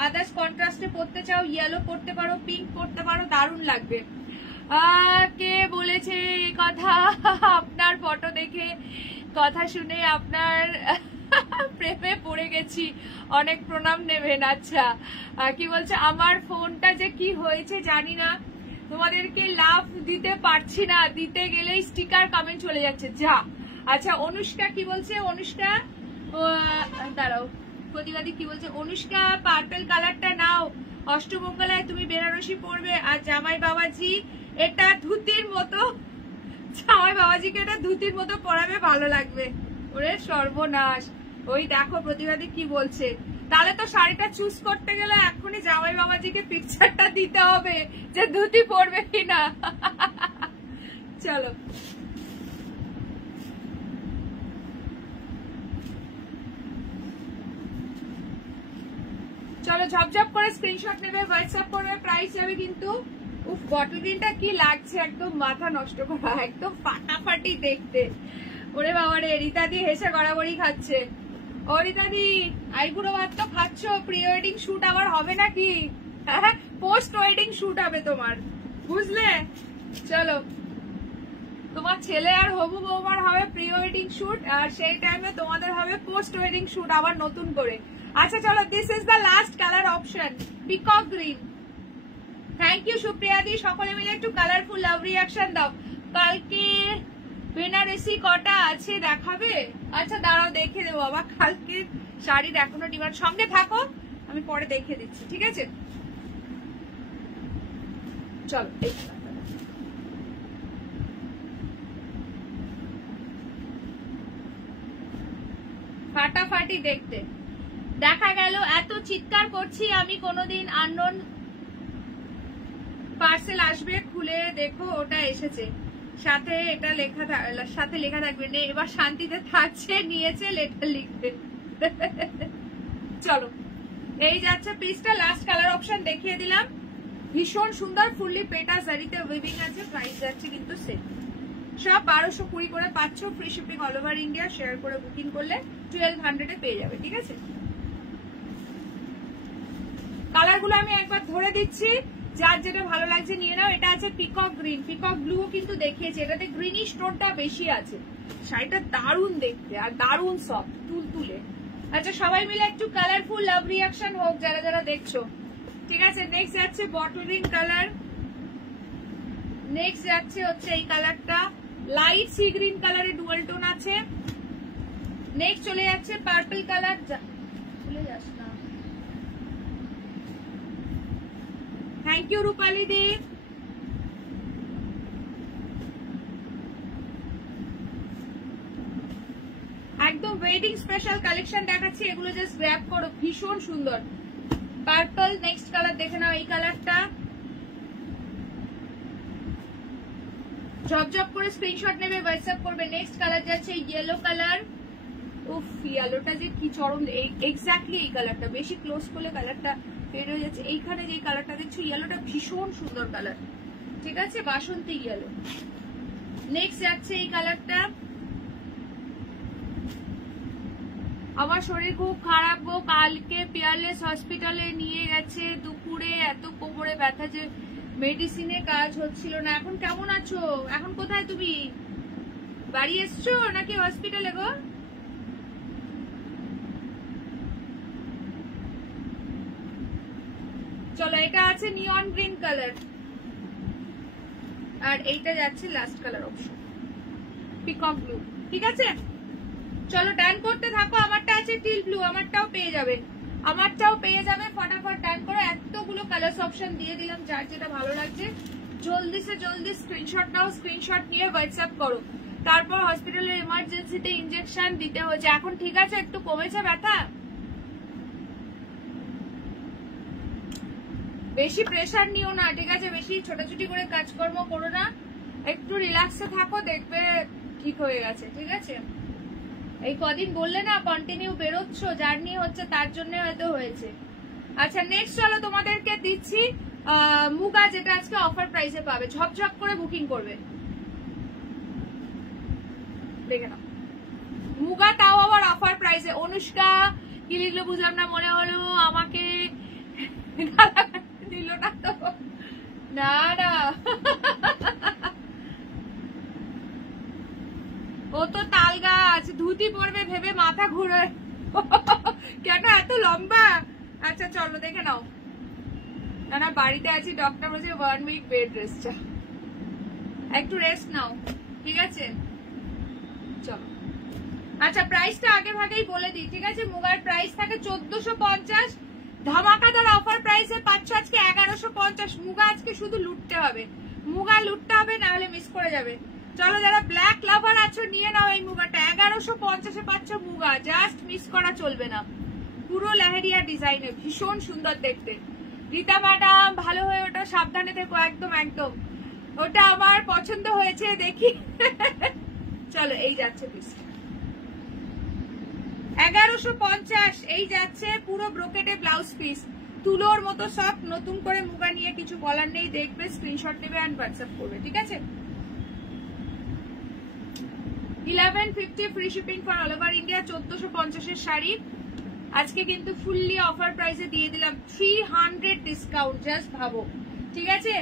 আদার্স কন্ট্রাস্টে পরতে চাও, ইয়েলো পরতে পারো, পিঙ্ক পরতে পারো, দারুণ লাগবে। কে বলেছে এই কথা? আপনার ফটো দেখে, কথা শুনে আপনার প্রেমে পড়ে গেছি, অনেক প্রণাম নেবেন। আচ্ছা, কি বলছে, আমার ফোনটা যে কি হয়েছে জানি না, তোমাদেরকে লাভ দিতে পারছি না, দিতে গেলেই স্টিকার কমেন্ট চলে যাচ্ছে যা। আচ্ছা, অনুষ্কা কি বলছে? অনুষ্কা দাঁড়াও, প্রতিবাদী কি বলছে? অনুষ্কা পার্পল কালারটা নাও, অষ্টমঙ্গলায় তুমি বেনারসি পরবে। আর জামাই বাবাজি এটা ধুতির মতো, জামাই বাবাজিকে এটা ধুতির মতো পরাবে, ভালো লাগবে। ওরে সর্বনাশ, ওই দেখো প্রতিবাদী কি বলছে। তাহলে তো শাড়িটা চুজ করতে গেলে এখনই জামাই বাবাজিকে পিকচারটা দিতে হবে যে ধুতি পরবে কিনা। চলো, চলো ঝপঝপ করে স্ক্রিনশট নেবে, হোয়াটসঅ্যাপ করবে, প্রাইস যাবে কিন্তু। উফ, বটল গ্রিনটা কি লাগছে, একদম মাথা নষ্ট করা, একদম ফাটাফাটি দেখতে। ওরে বাবারে, রীতাদি হেসে গড়াগড়ি খাচ্ছে। ও রীতাদি, আইবুড়ো ভাত তো খাচ্ছ, প্রি ওয়েডিং শুট আবার হবে নাকি? পোস্ট ওয়েডিং শুট হবে তোমার, বুঝলে? চলো, তো তোমার ছেলে আর হবু বৌমার হবে প্রি ওয়েডিং শুট, আর সেই টাইমে তোমাদের হবে পোস্ট ওয়েডিং শুট আবার নতুন করে। আচ্ছা চলো, this is the last colour option, peacock green. Thank you Supriya di, সকলে মিলে একটু কালারফুল লাভ রিয়াকশন দাও। কালকে বেনারসি কটা আছে দেখাবে? আচ্ছা দাঁড়াও দেখে দেবো বাবা, কালকে শাড়ির এখনো ডিমান্ড। সঙ্গে থাকো, আমি পরে দেখে দিচ্ছি, ঠিক আছে? চলো ফাটাফাটি দেখতে। দেখা গেল এত চিৎকার করছি আমি, কোনোদিন আননোন পার্সেল আসবে, খুলে দেখো ওটা এসেছে, সাথে এটা লেখা, সাথে লেখা থাকবে না, এবার শান্তিতে থাকছে, নিয়েছে, লেটার লিখবে। চলো এই যাচ্ছে পিসটা, লাস্ট কালার অপশন দেখিয়ে দিলাম। ভীষণ সুন্দর ফুললি পেটা জারিতে উইভিং আছে। প্রাইস যাচ্ছে কিন্তু সেম, সব 1220 করে পাচ্ছ, free shipping all over India. Share করে বুকিং করলে 1200 পেয়ে যাবে, ঠিক আছে? কালার গুলো আমি একবার ধরে দিচ্ছি, যার যেটা ভালো লাগছে নিয়ে নাও। এটা আছে পিকক গ্রিন, পিকক ব্লু কিন্তু দেখিয়েছে, এটাতে গ্রিনিশ টোনটা বেশি আছে। শাড়িটা দারুণ দেখতে আর দারুণ সফট, তুলতুলে। আচ্ছা সবাই মিলে একটু কালারফুল লাভ রিয়াকশন হোক যারা যারা দেখছো, ঠিক আছে? নেক্সট যাচ্ছে বটল গ্রিন কালার, নেক্সট যাচ্ছে হচ্ছে এই কালারটা, লাইট সি গ্রিন কালারে ডুয়াল টোন আছে। নেক্সট চলে যাচ্ছে পার্পল কালার, চলে যাস না। থ্যাংক ইউ রূপালী দি। একদম ওয়েডিং স্পেশাল কালেকশন দেখাচ্ছি, এগুলো জাস্ট গ্র্যাব করো, ভীষণ সুন্দর। পার্পল, নেক্সট কালার দেখে নাও, এই কালারটা ঝপঝপ করে স্ক্রিনশট নেবে, হোয়াটসঅ্যাপ করবে। নেক্সট কালার যাচ্ছে ইয়েলো কালার, উফ ইয়েলোটা যে কি চরম, এক্স্যাক্টলি এই কালারটা, বেশি ক্লোজ করলে কালারটা ফেড হয়ে যাচ্ছে। এইখানে যে কালারটা দেখছো ইয়েলোটা ভীষণ সুন্দর কালার, ঠিক আছে? বাসন্তী ইয়েলো। নেক্সট যাচ্ছে এই কালারটা, আমার শরীর খুব খারাপ গো, কালকে পিয়ারলেস হসপিটালে নিয়ে গেছে, দুপুরে এত কোমরে ব্যথা যে মেডিসিনে কাজ হচ্ছিল না। এখন কেমন আছো? এখন কোথায় তুমি? বাড়ি এসছো নাকি হসপিটালে গো? চলো এটা আছে নিয়ন গ্রিন কালার, আর এইটা যাচ্ছে last colour option peacock blue, ঠিক আছে? চলো ডান করতে থাকো। আমারটা আছে টিল ব্লু, আমারটাও পেয়ে যাবে, আমারটাও পেয়ে যাবে। ফটাফট ডান করে, এতগুলো কালার অপশন দিয়ে দিলাম, যার যেটা ভালো লাগছে জলদি সে জলদি স্ক্রিনশট নাও, স্ক্রিনশট নিয়ে হোয়াটসঅ্যাপ করো। তারপর হসপিটালের ইমার্জেন্সিতে ইনজেকশন দিতে হয়েছে, এখন ঠিক আছে, একটু কমেছে ব্যথা? বেশি প্রেসার নিও না, ঠিক আছে? বেশি ছোটাছুটি করে কাজকর্ম করো না, একটু রিল্যাক্সে থাকো, দেখবে ঠিক হয়ে গেছে, ঠিক আছে? এই কদিন বললে না কন্টিনিউ বেরোচ্ছ, জার্নি হচ্ছে, তার জন্য হয়তো হয়েছে। আচ্ছা নেক্সট চলো তোমাদেরকে দিচ্ছি মুগা, যেটা আজকে অফার প্রাইসে পাবে, ঝপঝপ করে বুকিং করবে, দেখে নাও। মুগা তাও আবার অফার প্রাইসে। অনুষ্কা কি লিখলো বুঝলাম না, মনে হলো আমাকে দিল না তো? না না, ও তো তাল গাছ, ধুতি পরবে ভেবে মাথা ঘুরে, কেন এত লম্বা? আচ্ছা চলো দেখে নাও। না না বাড়িতে আছি, ডক্টর বলছে 1 উইক বেড রেস্ট, একটু রেস্ট নাও, ঠিক আছে? চলো আচ্ছা প্রাইসটা আগে ভাগেই বলে দিই, ঠিক আছে? মুগার প্রাইস থাকে 1450, ধামাকাদার অফার প্রাইসে পাচ্ছ আজকে 1150। মুগা আজকে শুধু লুটতে হবে, মুগা লুটতে হবে, না হলে মিস করে যাবে। চলো যারা ব্ল্যাক লাভার আছো নিয়ে নাও এই মুগাটা, 1150-এ পাচ্ছ মুগা, জাস্ট মিস করা চলবে না। পুরো লেহেরিয়া ডিজাইনে, ভীষণ সুন্দর দেখতে। রীতা ম্যাডাম ভালো হয়ে ওটা, সাবধানে থেকো, একদম একদম, ওটা আমার পছন্দ হয়েছে দেখি। চলো এই যাচ্ছে পিস 1150, এই যাচ্ছে পুরো ব্রোকেটে ব্লাউজ পিস, তুলোর মতো সব। নতুন করে মুগা নিয়ে কিছু বলার নেই, দেখবে স্ক্রিনশট নেবে এন্ড হোয়াটসঅ্যাপ করবে, ঠিক আছে? 1150 free shipping for all over India, 1450-এর শাড়ি আজকে কিন্তু ফুললি অফার প্রাইসে দিয়ে দিলাম, 300 ডিসকাউন্ট, জাস্ট ভাবো, ঠিক আছে?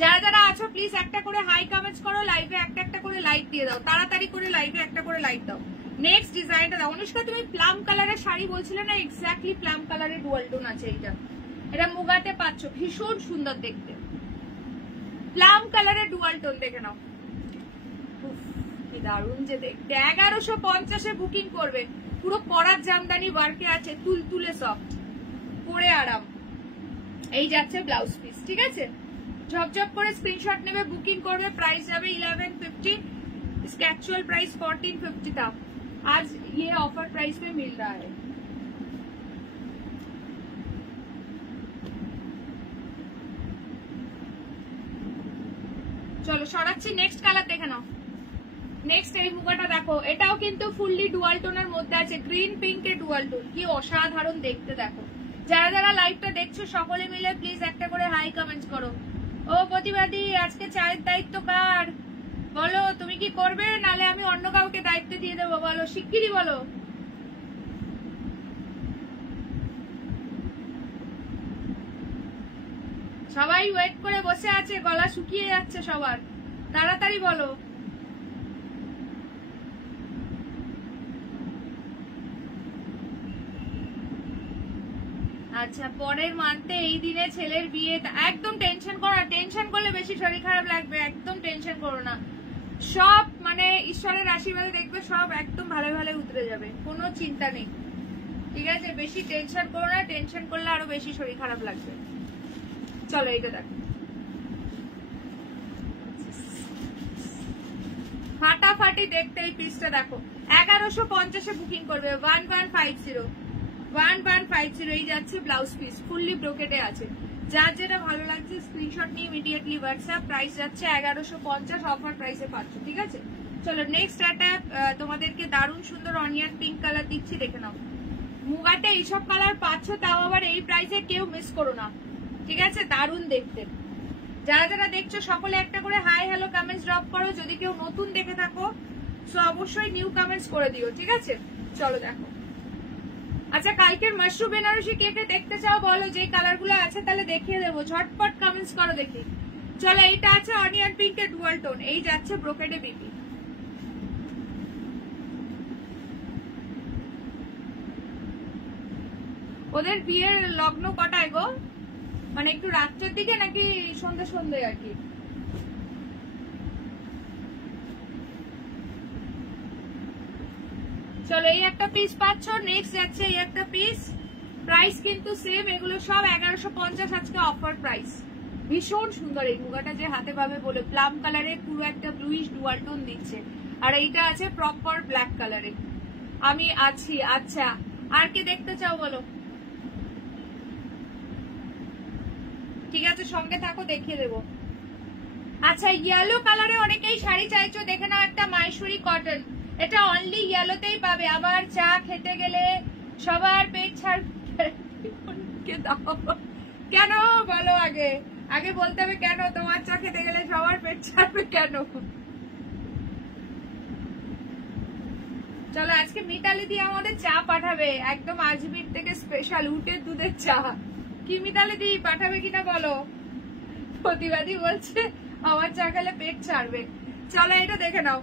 যারা যারা আছো প্লিজ একটা করে হাই কমেন্টস করো, লাইভে একটা একটা করে লাইক দিয়ে দাও, তাড়াতাড়ি করে লাইভে একটা করে লাইক দাও। নেক্সট ডিজাইনটা দাও। অনুষ্কা তুমি প্লাম কালারের শাড়ি বলছিলে না, এক্স্যাক্টলি প্লাম কালারের ডুয়াল টোন আছে এইটা। এটা মুগাতে পাচ্ছ, ভীষণ সুন্দর দেখতে, প্লাম কালারের ডুয়াল টোন, দেখে নাও কি দারুণ যে দেখতে। 1150-এ বুকিং করবে, পুরো করার জামদানি ওয়ার্কে আছে, তুলতুলে সফট, পরে আরাম। এই যাচ্ছে ব্লাউজ পিস, ঠিক আছে? ঝপঝপ করে স্ক্রিনশট নেবে, বুকিং করবে। প্রাইস যাবে 1150, इसका एक्चुअल प्राइस 1450 था। आज ये ऑफर प्राइस में मिल रहा है। চলো সরাচ্ছি, নেক্সট কালার দেখে নাও। নেক্সট এই মুগাটা দেখো, এটাও কিন্তু ফুললি ডুয়াল টোনের মধ্যে আছে, গ্রিন পিঙ্ক এর ডুয়াল টোন, কি অসাধারণ দেখতে দেখো। যারা যারা লাইভটা দেখছো সকলে মিলে প্লিজ একটা করে হাই কমেন্টস করো। ও প্রতিবাদী, আজকে চায়ের দায়িত্ব কার বলো? তুমি কি করবে, নালে আমি অন্য কাউকে দায়িত্ব দিয়ে দেবো? বলো, শিগগিরই বলো। সবাই ওয়েট করে বসে আছে, গলা শুকিয়ে যাচ্ছে সবার, তাড়াতাড়ি বলো। আচ্ছা, পরের মান্থে এই দিনে ছেলের বিয়ে, একদম টেনশন করো না, টেনশন করলে বেশি শরীর খারাপ লাগবে, একদম টেনশন করো না। সব মানে ঈশ্বরের আশীর্বাদে দেখবে সব একদম ভালো ভালো উতরে যাবে, কোনো চিন্তা নেই, ঠিক আছে? বেশি টেনশন করো না, টেনশন করলে আরো বেশি শরীর খারাপ লাগবে। চলো এইটা দেখো, ফাটাফাটি দেখতে এই পিসটা দেখো। 1150-এ বুকিং করবে, 1150 এই যাচ্ছে ব্লাউজ পিস, ফুললি ব্রোকেটে আছে। যার যেটা ভালো লাগছে স্ক্রিনশট নিয়ে ইমিডিয়েটলি হোয়াটসঅ্যাপ। প্রাইস যাচ্ছে 1150, অফার প্রাইসে পাচ্ছ, ঠিক আছে? চলো নেক্সট একটা তোমাদেরকে দারুণ সুন্দর অনিয়ন পিঙ্ক কালার দিচ্ছি, দেখে নাও। মুগাতে এইসব কালার পাচ্ছ, তাও আবার এই প্রাইসে, কেউ মিস করো না, ঠিক আছে? দারুণ দেখতে। যারা যারা দেখছো সকলে একটা করে হাই হ্যালো কমেন্টস ড্রপ করো। যদি কেউ নতুন দেখে থাকো তো অবশ্যই নিউ কমেন্টস করে দিও, ঠিক আছে? চলো দেখো। আচ্ছা, কালকের মাশরুম বেনারসি কে কে দেখতে চাও বলো, যে কালার গুলো আছে তাহলে দেখিয়ে দেবো, ঝটপট কমেন্টস করো দেখি। চলো এইটা আছে অনিয়ন পিঙ্ক এর ডুয়াল টোন, এই যাচ্ছে ব্রোকেডে বিপি। ওদের বিয়ের লগ্ন কটায় গো? মানে একটু রাত্রের দিকে নাকি সন্ধ্যে সন্ধ্যে আর কি? চলো এই একটা পিস পাচ্ছ, নেক্সট যাচ্ছে এই একটা পিস। প্রাইস কিন্তু সেম, এগুলো সব 1150 আজকে অফার প্রাইস। ভীষণ সুন্দর এই মুগাটা, যে হাতে পাবে বলে, প্লাম কালারে পুরো একটা ব্লুইশ ডুয়াল টোন দিচ্ছে, আর এইটা আছে প্রপার ব্ল্যাক কালারে। আমি আছি। আচ্ছা, আর কে দেখতে চাও বলো? ঠিক আছে, সঙ্গে থাকো, দেখিয়ে দেবো। আচ্ছা, ইয়েলো কালারে অনেকেই শাড়ি চাইছো, দেখে নাও একটা মাহেশ্বরী কটন, এটা অনলি ইয়েলোতেই পাবে। আবার চা খেতে গেলে সবার পেট ছাড় কেন বলো? আগে আগে বলতে হবে কেন, তোমার চা খেতে গেলে সবার পেট ছাড়বে কেন? চলো আজকে মিতালি দিয়ে আমাদের চা পাঠাবে, একদম আজমির থেকে স্পেশাল উটের দুধের চা। কি মিতালি দি পাঠাবে কিনা বলো? প্রতিবাদী বলছে আমার চা খেলে পেট ছাড়বে। চলো এটা দেখে নাও,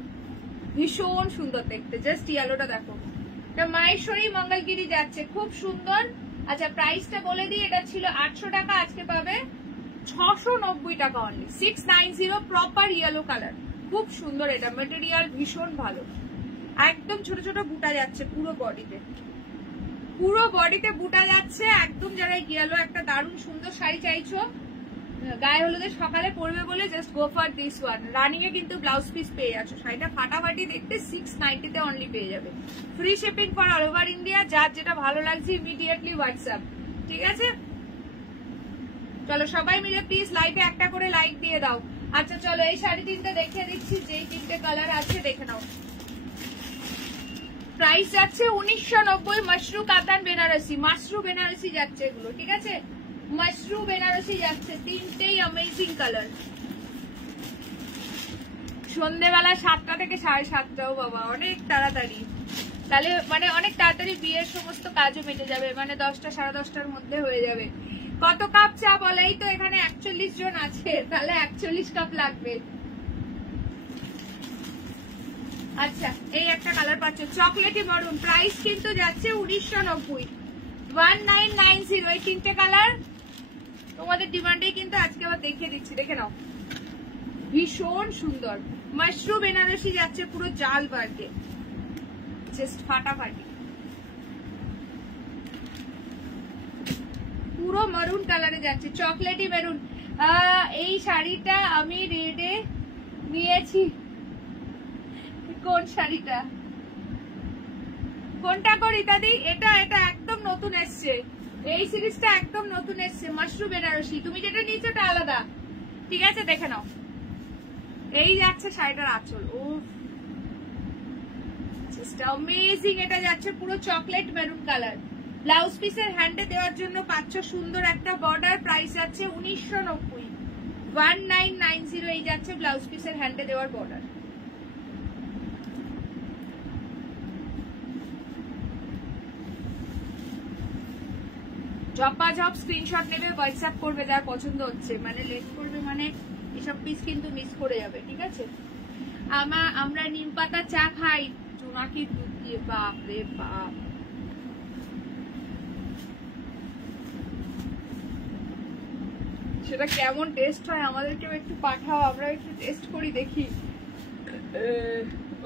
ভীষণ সুন্দর দেখতে, জাস্ট ইয়েলোটা দেখো। এটা মাহেশ্বরী মঙ্গলগিরি যাচ্ছে, খুব সুন্দর। আচ্ছা, প্রাইসটা বলে দিই, এটা ছিল 800 টাকা, আজকে পাবে 690 টাকা অনলি, 690। প্রপার ইয়েলো কালার, খুব সুন্দর। এটা মেটেরিয়াল ভীষণ ভালো, একদম ছোট ছোট বুটা যাচ্ছে পুরো বডিতে, পুরো বডিতে বুটা যাচ্ছে একদম। যারা ইয়েলো একটা দারুণ সুন্দর শাড়ি চাইছো, গায়ে হলুদের সকালে পরবে বলে, just go for this one. Running এ কিন্তু ব্লাউজ পিস পেয়ে যাচ্ছ, শাড়িটা ফাটাফাটি দেখতে, 690 তে অনলি পেয়ে যাবে। Free shipping for all over India. যার যেটা ভালো লাগছে ইমিডিয়েটলি হোয়াটসঅ্যাপ, ঠিক আছে? চলো সবাই মিলে প্লিজ লাইভে একটা করে লাইক দিয়ে দাও। আচ্ছা চলো এই শাড়ি তিনটা দেখিয়ে দিচ্ছি, যেই তিনটে কালার আছে দেখে নাও। প্রাইস যাচ্ছে 1990, মাশরু কাতান বেনারসি, মাশরু বেনারসি যাচ্ছে এগুলো, ঠিক আছে? মাশরু বেনারসি যাচ্ছে, তিনটেই অ্যামেজিং কালার। সন্ধ্যেবেলা 7টা থেকে 7:30, বাবা অনেক তাড়াতাড়ি, তাহলে মানে অনেক তাড়াতাড়ি বিয়ের সমস্ত কাজও মিটে যাবে, মানে 10টা 10:30টার মধ্যে হয়ে যাবে। কত কাপ চা বলে? এই তো এখানে 41 জন আছে, তাহলে 41 কাপ লাগবে। আচ্ছা, এই একটা কালার পাচ্ছ চকলেটি মারুন, প্রাইস কিন্তু যাচ্ছে 1990, 1990। এই তিনটে কালার তোমাদের ডিমান্ডে কিন্তু আজকে আবার দেখিয়ে দিচ্ছি, দেখে নাও, ভীষণ সুন্দর। মাশরুম বেনারসি যাচ্ছে পুরো জাল বার্গে, জাস্ট ফাটাফাটি, পুরো মারুন কালারে যাচ্ছে, চকলেটি মেরুন। এই শাড়িটা আমি রেডে নিয়েছি। কোন শাড়িটা, কোনটা করি দাদি? এটা এটা একদম নতুন এসছে, এই সিরিজটা একদম নতুন এসছে, মাশরুম বেনারসি। তুমি যেটা নিয়েছো ওটা আলাদা, ঠিক আছে, দেখে নাও। এই যাচ্ছে শাড়িটার আঁচল, ও জাস্ট অ্যামেজিং। এটা যাচ্ছে পুরো চকলেট মেরুন কালার, ব্লাউজ পিসের হ্যান্ডে দেওয়ার জন্য পাচ্ছ সুন্দর একটা বর্ডার, প্রাইস যাচ্ছে 1990, 1990। এই যাচ্ছে ব্লাউজ পিসের হ্যান্ডে দেওয়ার বর্ডার। ঝপাঝপ স্ক্রিনশট নেবে, হোয়াটসঅ্যাপ করবে যার পছন্দ হচ্ছে, মানে লেট করবে মানে এসব পিস কিন্তু মিস করে যাবে, ঠিক আছে। আমরা নিম পাতা চা খাই জোনাকির দুধ দিয়ে, বাপ রে বাপ। সেটা কেমন টেস্ট হয় আমাদেরকেও একটু পাঠাও, আমরা একটু টেস্ট করি দেখি।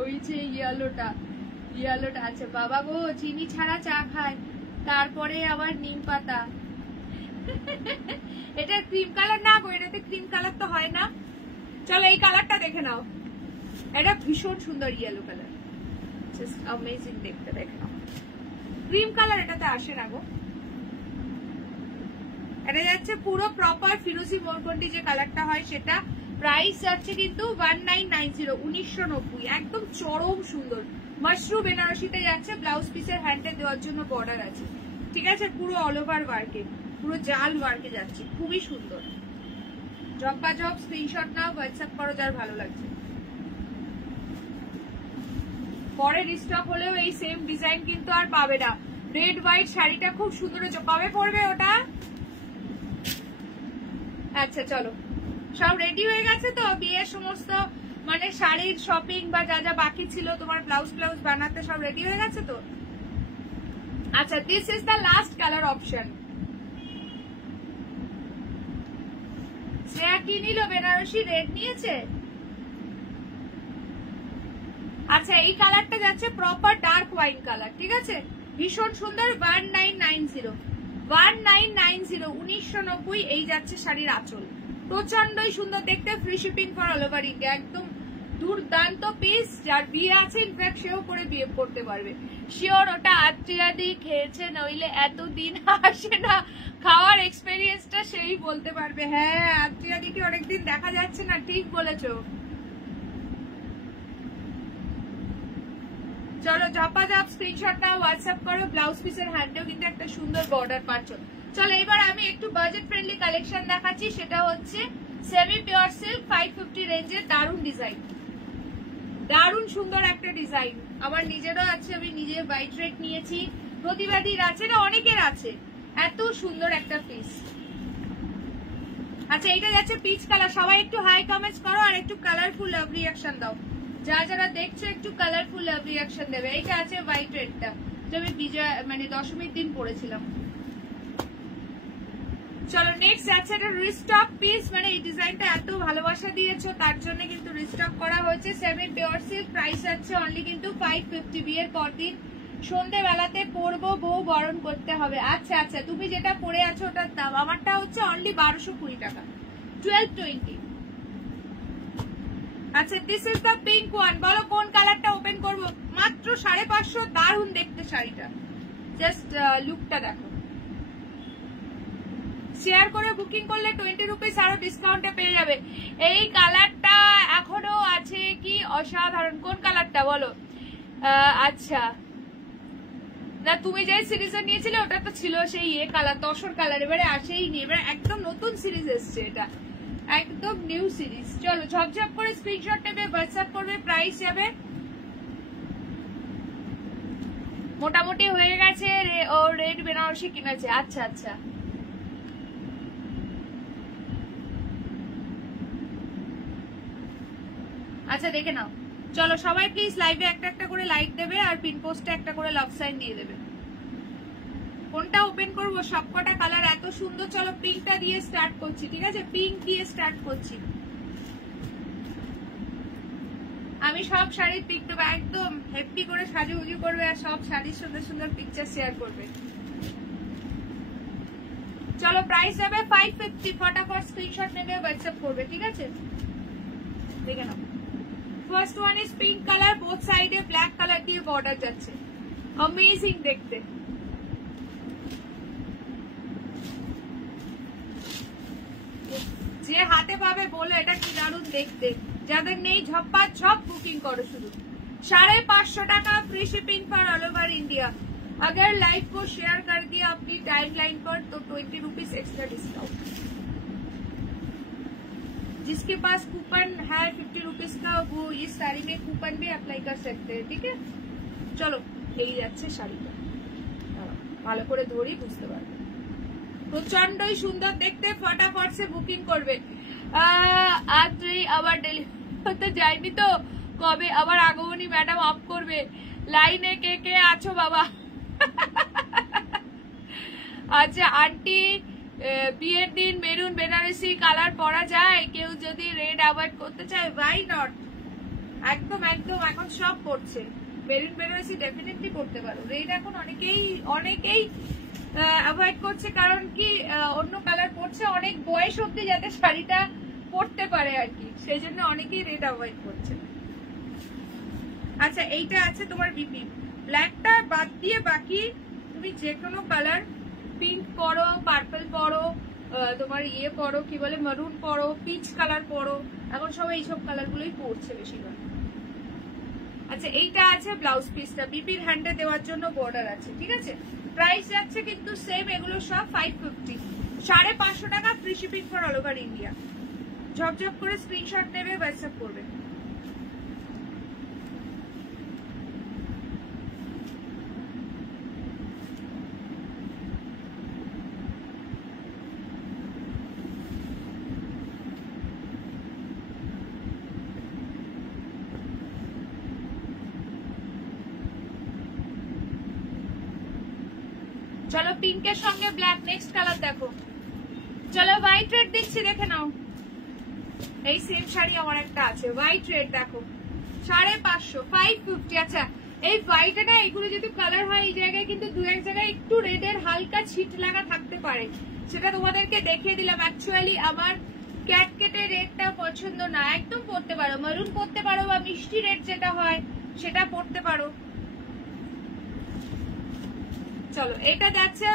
ওই যে ইয়েলোটা আছে, বাবা গো চিনি ছাড়া চা খায়, তারপরে আবার নিম পাতা। এটা ক্রিম কালার না গো, এটাতে ক্রিম কালার তো হয় না। চলো এই কালারটা দেখে নাও, এটা ভীষণ সুন্দর ইয়েলো কালার, জাস্ট অ্যামেজিং দেখতে, দেখে নাও। ক্রিম কালার এটাতে আসে না গো, এটা যাচ্ছে পুরো প্রপার ফিরোজি মোরকন্ডি যে কালারটা হয় সেটা। প্রাইস যাচ্ছে কিন্তু 1990, 1990, একদম চরম সুন্দর। মাশরুম বেনারসিতে যাচ্ছে, ব্লাউজ পিসের হ্যান্ডে দেওয়ার জন্য বর্ডার আছে, ঠিক আছে, পুরো অল ওভার ওয়ার্কে, পুরো জাল ওয়ার্কে যাচ্ছে, খুবই সুন্দর। ঝপাঝপ স্ক্রিনশট নাও, হোয়াটসঅ্যাপ করো যার ভালো লাগছে। পরে রিস্টক হলেও এই সেম ডিজাইন কিন্তু আর পাবে না। রেড হোয়াইট শাড়িটা খুব সুন্দর হচ্ছে, কবে পরবে ওটা? আচ্ছা চলো, সব রেডি হয়ে গেছে তো? বিয়ের সমস্ত মানে শাড়ির শপিং বা যা যা বাকি ছিল তোমার ব্লাউজ বানাতে সব রেডি হয়ে গেছে তো? আচ্ছা, this is the last colour option. Shreya কি নিল? বেনারসি রেড নিয়েছে। আচ্ছা, এই কালারটা যাচ্ছে প্রপার ডার্ক ওয়াইন কালার, ঠিক আছে, ভীষণ সুন্দর। 1990, 1990, এই যাচ্ছে শাড়ির আঁচল, প্রচন্ডই সুন্দর দেখতে, free shipping for all over India, একদম দুর্দান্ত পিস। যার বিয়ে আছে ইনফ্যাক্ট সেও করে বিয়ে করতে পারবে শিওর। ওটা আত্রিয়া দিয়ে খেয়েছে, নইলে এতদিন আসে না, খাওয়ার এক্সপেরিয়েন্সটা সেই বলতে পারবে। হ্যাঁ, আত্রিয়া দিকে অনেকদিন দেখা যাচ্ছে না, ঠিক বলেছো। চলো ঝপাঝপ স্ক্রিনশট নাও, হোয়াটসঅ্যাপ করো, ব্লাউজ পিসের হ্যান্ডেও কিন্তু একটা সুন্দর বর্ডার পাচ্ছ। চলো এবার আমি একটু বাজেট ফ্রেন্ডলি কালেকশন দেখাচ্ছি, সেটা হচ্ছে সেমি পিওর সিল্ক 550 রেঞ্জের দারুণ ডিজাইন, দারুণ সুন্দর একটা ডিজাইন। আমার নিজেরও আছে, আমি নিজে বাইট রেট নিয়েছি, প্রতিবাদীর আছে, না অনেকের আছে, এত সুন্দর একটা পিস। আচ্ছা, এটা যাচ্ছে পিচ কালার, সবাই একটু হাই কমেন্টস করো আর একটু কালারফুল লাভ রিঅ্যাকশন দাও, যারা দেখছো একটু কালারফুল লাভ রিঅ্যাকশন দেবে। এইটা আছে হোয়াইট রেডটা, যেটা আমি বিজয় মানে দশমীর দিন পরেছিলাম। চলো নেক্সট আছে একটা রিস্টক পিস, মানে এই ডিজাইনটা এত ভালোবাসা দিয়েছো তার জন্য কিন্তু রিস্টক করা হয়েছে। সেমি পিওর সিল্ক, প্রাইস আছে অনলি কিন্তু 550। বিয়ের পরদিন সন্ধ্যেবেলাতে পরবো, বউ বরণ করতে হবে। আচ্ছা আচ্ছা, তুমি যেটা পরে আছো ওটার দাম, আমারটা হচ্ছে অনলি 1220 টাকা, 1220। আচ্ছা, this is the pink one, বলো কোন কালারটা ওপেন করবো? মাত্র 550, দারুণ দেখতে শাড়িটা, জাস্ট লুকটা দেখো। শেয়ার করে বুকিং করলে 20 রুপিস আরো ডিসকাউন্টে পেয়ে যাবে। এই কালারটা এখনো আছে কি অসাধারণ। কোন কালারটা বলো? আচ্ছা না, তুমি যে সিরিজে নিয়েছিলে ওটা তো ছিল সেই কালার, তসর কালার, এবারে আসেই নি, এবারে একদম নতুন সিরিজ এসছে, এটা একদম নিউ সিরিজ। চলো ঝপঝপ করে স্ক্রিনশট নেবে, হোয়াটসঅ্যাপ করবে, প্রাইস যাবে মোটামুটি হয়ে গেছে। ও রেড বেনারসি কিনেছে, আচ্ছা আচ্ছা আচ্ছা দেখে নাও। চলো সবাই প্লিজ লাইভে একটা একটা করে লাইক দেবে আর পিন পোস্টে একটা করে লাভ সাইন দিয়ে দেবে। কোনটা ওপেন করবো? সবকটা কালার এত সুন্দর। চলো পিঙ্কটা দিয়ে স্টার্ট করছি, ঠিক আছে? পিঙ্ক দিয়ে স্টার্ট করছি। আমি সব শাড়ির পিক দেবো, একদম হ্যাপি করে সাজুগুজু করবে আর সব শাড়ির সুন্দর সুন্দর পিকচার শেয়ার করবে। চলো প্রাইস যাবে 550। ফটাফট স্ক্রিনশট নেবে, হোয়াটসঅ্যাপ করবে, ঠিক আছে? দেখে নাও। First one is pink colour, both সাইডে ব্ল্যাক কালার দিয়ে বর্ডার যাচ্ছে, অ্যামেজিং দেখতে। যে হাতে পাবে বলে এটা কি দারুণ দেখতে। যাদের নেই ঝপ্পা ঝপ বুকিং করো শুধু। 550 টাকা free shipping for all over India. अगर लाइव को शेयर कर दिया अपनी टाइमलाइन पर तो 20 रुपीज एक्स्ट्रा डिस्काउंट। जिसके पास कूपन है 50 रुपीज का वो इस साड़ी में कूपन भी अप्लाई कर सकते हैं, ठीक है? चलो এই যাচ্ছে শাড়িটা, ভালো করে ধরি বুঝতে পারবে। প্রচন্ডই সুন্দর দেখতে, ফটাফট সে বুকিং করবে। আজ আবার ডেলিভারি হতে যায়নি তো কবে আবার আগমনী ম্যাডাম অফ করবে। লাইনে কে কে আছো বাবা? আচ্ছা আন্টি, বিয়ের দিন মেরুন বেনারসি কালার পরা যায়? কেউ যদি রেড অ্যাভয়েড করতে চায় ওয়াই নট, একদম একদম এখন সব পড়ছে। মেরুন বেনারসি ডেফিনেটলি পড়তে পারো। রেড এখন অনেকেই অ্যাভয়েড করছে, কারণ কি অন্য কালার পড়ছে, অনেক বয়স অব্দি যাতে শাড়িটা পড়তে পারে আর কি, সেই জন্য অনেকেই রেড অ্যাভয়েড করছে। আচ্ছা এইটা আছে তোমার বিপি, ব্ল্যাকটা বাদ দিয়ে বাকি তুমি যে কোনো কালার, পিঙ্ক পরো, পার্পল পরো, তোমার ইয়ে পরো কি বলে মারুন পরো, পিচ কালার পরো, এখন সবাই এইসব কালার গুলোই পরছে বেশিরভাগ। আচ্ছা এইটা আছে ব্লাউজ পিসটা, বিপির হ্যান্ডে দেওয়ার জন্য বর্ডার আছে, ঠিক আছে? প্রাইস যাচ্ছে কিন্তু সেম, এগুলো সব 550। 550 টাকা free shipping for all over India. ঝপঝপ করে স্ক্রিনশট নেবে, হোয়াটসঅ্যাপ করবে। চলো পিঙ্কের সঙ্গে ব্ল্যাক, নেক্সট কালার দেখো। চলো হোয়াইট রেড দিচ্ছি, দেখে নাও। এই সেম শাড়ি আমার একটা আছে, হোয়াইট রেড দেখো, 550, 550। আচ্ছা এই হোয়াইট না, এগুলো যদি কালার হয় এই জায়গায় কিন্তু দু এক জায়গায় একটু রেডের হালকা ছিট লাগা থাকতে পারে, সেটা তোমাদেরকে দেখিয়ে দিলাম। অ্যাকচুয়ালি আমার ক্যাটকেটে রেডটা পছন্দ না, একদম পরতে পারো, মারুন পরতে পারো বা মিষ্টি রেড যেটা হয় সেটা পরতে পারো। চলো এটা যাচ্ছে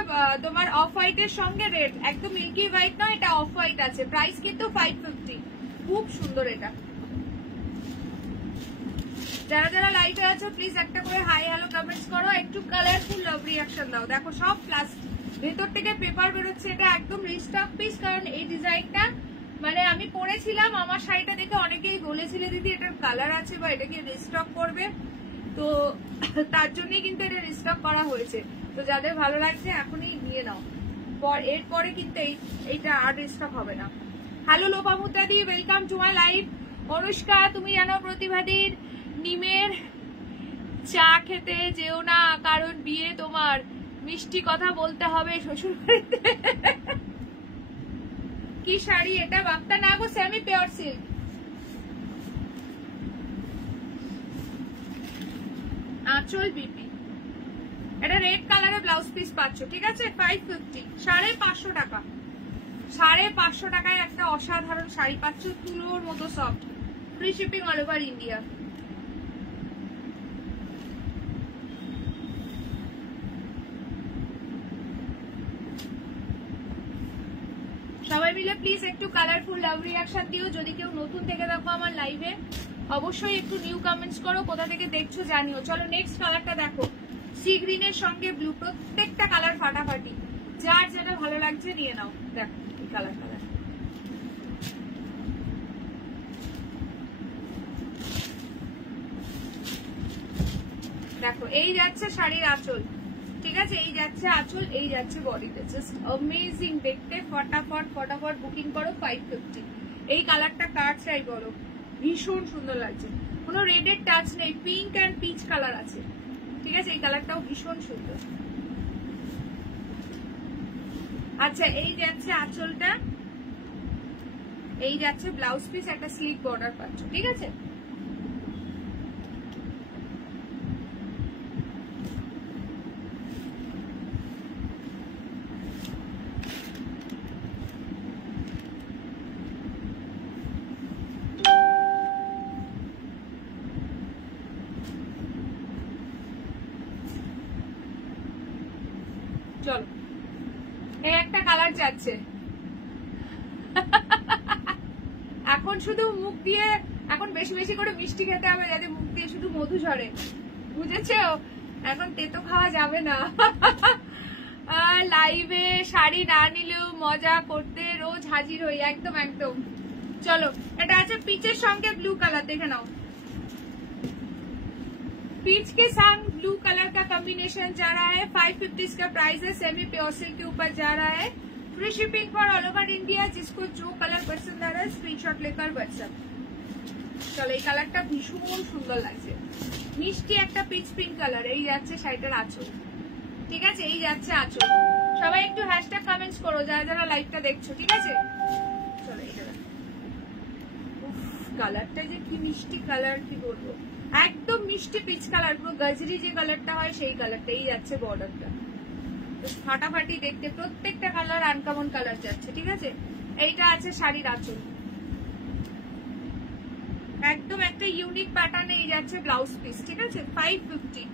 তোমার অফ হোয়াইটের সঙ্গে রেড, একদম মিল্কি হোয়াইট নয়, এটা অফ হোয়াইট আছে, প্রাইস কিন্তু 550। খুব সুন্দর এটা। যারা যারা লাইভে আছো প্লিজ একটা করে হাই হ্যালো কমেন্টস করো, একটু কালারফুল লাভ রিঅ্যাকশন দাও। দেখো সব প্লাস্টিক, ভেতর থেকে পেপার বেরোচ্ছে, এটা একদম রিস্টক পিস। কারণ এই ডিজাইনটা মানে আমি পরেছিলাম, আমার শাড়িটা দেখে অনেকেই বলেছিল দিদি এটার কালার আছে বা এটাকে রিস্টক করবে, তো তার জন্যই কিন্তু এটা রিস্টক করা হয়েছে। তো যাদের ভালো লাগছে এখনই নিয়ে নাও, এরপরে কিন্তু এইটা আর রিস্টক হবে না। Hello Lopamudra the, welcome to my live. Anushka তুমি জানো প্রতিভাদির নিমের চা খেতে যেও না, কারণ বিয়ে তোমার, মিষ্টি কথা বলতে হবে শ্বশুর বাড়িতে। কি শাড়ি এটা? বাপ্তা না গো, সেমি পিওর সিল্ক। আঁচল বিপি, এটা রেড কালারে ব্লাউজ পিস পাচ্ছ, ঠিক আছে? 550, 550 টাকা। 550 টাকায় একটা অসাধারণ শাড়ি পাচ্ছ, তুলোর মতো soft, free shipping all over India. সবাই মিলে প্লিজ একটু কালারফুল লাভ রিঅ্যাকশন দিও। যদি কেউ নতুন থেকে দেখো আমার লাইভে, অবশ্যই একটু নিউ কমেন্টস করো, কোথা থেকে দেখছো জানিও। চলো নেক্সট কালারটা দেখো, সি গ্রিনের সঙ্গে ব্লু, প্রত্যেকটা কালার ফাটাফাটি, যার যেটা ভালো লাগছে নিয়ে নাও। দেখো এই কালার দেখো, এই যাচ্ছে শাড়ির আঁচল, ঠিক আছে? এই যাচ্ছে আঁচল, এই যাচ্ছে বডিতে, জাস্ট অ্যামেজিং দেখতে। ফটাফট বুকিং করো, 550। এই কালারটা কার চাই বলো? ভীষণ সুন্দর লাগছে, কোনো রেডের টাচ নেই, পিঙ্ক অ্যান্ড পিচ কালার আছে, ঠিক আছে? এই কালারটাও ভীষণ সুন্দর। আচ্ছা, এই যাচ্ছে আঁচলটা, এই যাচ্ছে ব্লাউজ পিস, একটা স্লিক বর্ডার পাচ্ছ, ঠিক আছে? চলো, এই একটা কালার যাচ্ছে। এখন শুধু মুখ দিয়ে, এখন বেশি বেশি করে মিষ্টি খেতে হবে যাতে মুখ দিয়ে শুধু মধু ঝরে, বুঝেছো? এখন তেতো খাওয়া যাবে না। লাইভে শাড়ি না নিলেও মজা করতে রোজ হাজির হই, একদম একদম। চলো, এটা আছে পিচের সঙ্গে ব্লু কালার, দেখে নাও। पीच के साथ ब्लू कलर का कॉम्बिनेशन जा रहा है, 550 इसका प्राइस है, सेमी प्योर सिल्क के ऊपर जा रहा है, free shipping for all over India. जिसको जो कलर पसंद आ रहा है स्क्रीनशॉट लेकर व्हाट्सएप। চলো, এই কালারটা ভীষণ সুন্দর লাগছে, মিষ্টি একটা পিচ পিঙ্ক কালার। এই যাচ্ছে শাড়িটার আঁচল, ঠিক আছে? এই যাচ্ছে আঁচল। সবাই একটু হ্যাশট্যাগ কমেন্টস করো যারা যারা লাইভটা দেখছো, ঠিক আছে? চলো, এটা কালারটা যে কি মিষ্টি কালার, কি বলবো, একদম মিষ্টি পিচ কালার, পুরো গজরি যে কালারটা হয় সেই কালারটা। এই যাচ্ছে বর্ডারটা, ফাটাফাটি দেখতে, প্রত্যেকটা কালার আনকমন কালার যাচ্ছে, ঠিক আছে? এইটা আছে শাড়ির আঁচল, একদম একটা ইউনিক প্যাটার্নে। এই যাচ্ছে ব্লাউজ পিস, ঠিক আছে? 550।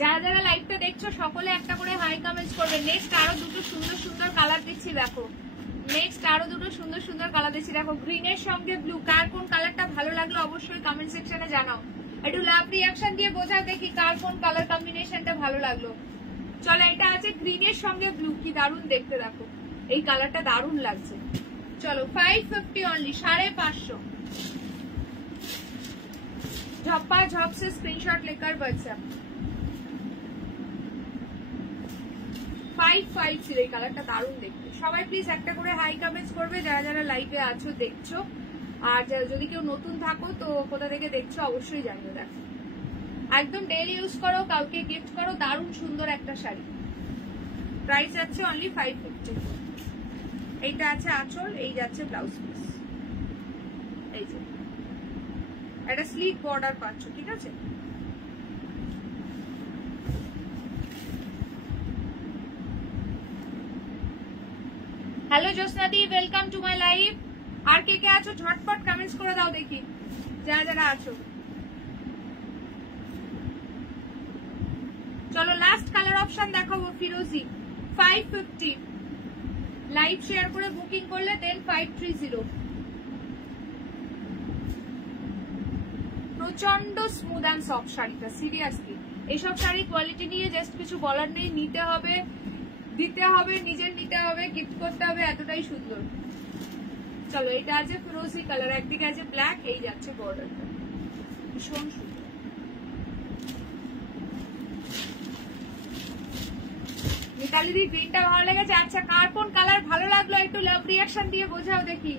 যারা যারা লাইভটা দেখছো সকলে একটা করে হাই কমেন্টস করবে। নেক্সট আরো দুটো সুন্দর সুন্দর কালার দিচ্ছি, দেখো। নেক্সট আরো দুটো সুন্দর সুন্দর কালার দিচ্ছি, দেখো। গ্রিনের সঙ্গে ব্লু, কার কোন কালারটা ভালো লাগলো অবশ্যই কমেন্ট সেকশনে জানাও। একটু লাভ রিঅ্যাকশন দিয়ে বোঝাও দেখি কার কোন কালার কম্বিনেশনটা ভালো লাগলো। চলো, এটা আছে গ্রিনের সঙ্গে ব্লু, কি দারুণ দেখতে, দেখো। এই কালারটা দারুণ লাগছে। চলো, 550 অনলি, 550। झप्पा झप से स्क्रीनशॉट लेकर व्हाट्सएप। 550 এই কালারটা দারুণ দেখতে। সবাই প্লিজ একটা করে হাই কমেন্টস করবে যারা যারা লাইভে আছো, দেখছো। আর যদি কেউ নতুন থাকো তো কোথা থেকে দেখছো অবশ্যই জানিও। দেখো, একদম ডেইলি ইউজ করো, কাউকে গিফট করো, দারুণ সুন্দর একটা শাড়ি। প্রাইস আছে অনলি 550। এইটা আছে আঁচল, এই যাচ্ছে ব্লাউজ পিস। এই যে একটা স্লিক বর্ডার পাচ্ছ, ঠিক আছে? হ্যালো জ্যোৎস্নাদি, ওয়েলকাম টু মাই লাইভ। আর কে কে আছো ঝটপট কমেন্টস করে দাও দেখি, যারা যারা আছো। চলো, লাস্ট কালার অপশন দেখাবো, ফিরোজি। 550 লাইভ শেয়ার করে বুকিং করলে দেন 530। প্রচন্ড স্মুথ অ্যান্ড সফট শাড়িটা, সিরিয়াসলি। এইসব শাড়ি কোয়ালিটি নিয়ে জাস্ট কিছু বলার নেই, নিতে হবে, দিতে হবে, নিজের নিতে হবে, গিফট করতে হবে, এতটাই সুন্দর। চলো, এটা আছে ফিরোজি কালার, একদিকে আছে ব্ল্যাক, এই যাচ্ছে বর্ডারটা, ভীষণ সুন্দর। মিতালিদি গ্রিনটা ভালো লেগেছে? আচ্ছা, কার কোন কালার ভালো লাগলো একটু লাভ রিঅ্যাকশন দিয়ে বোঝাও দেখি,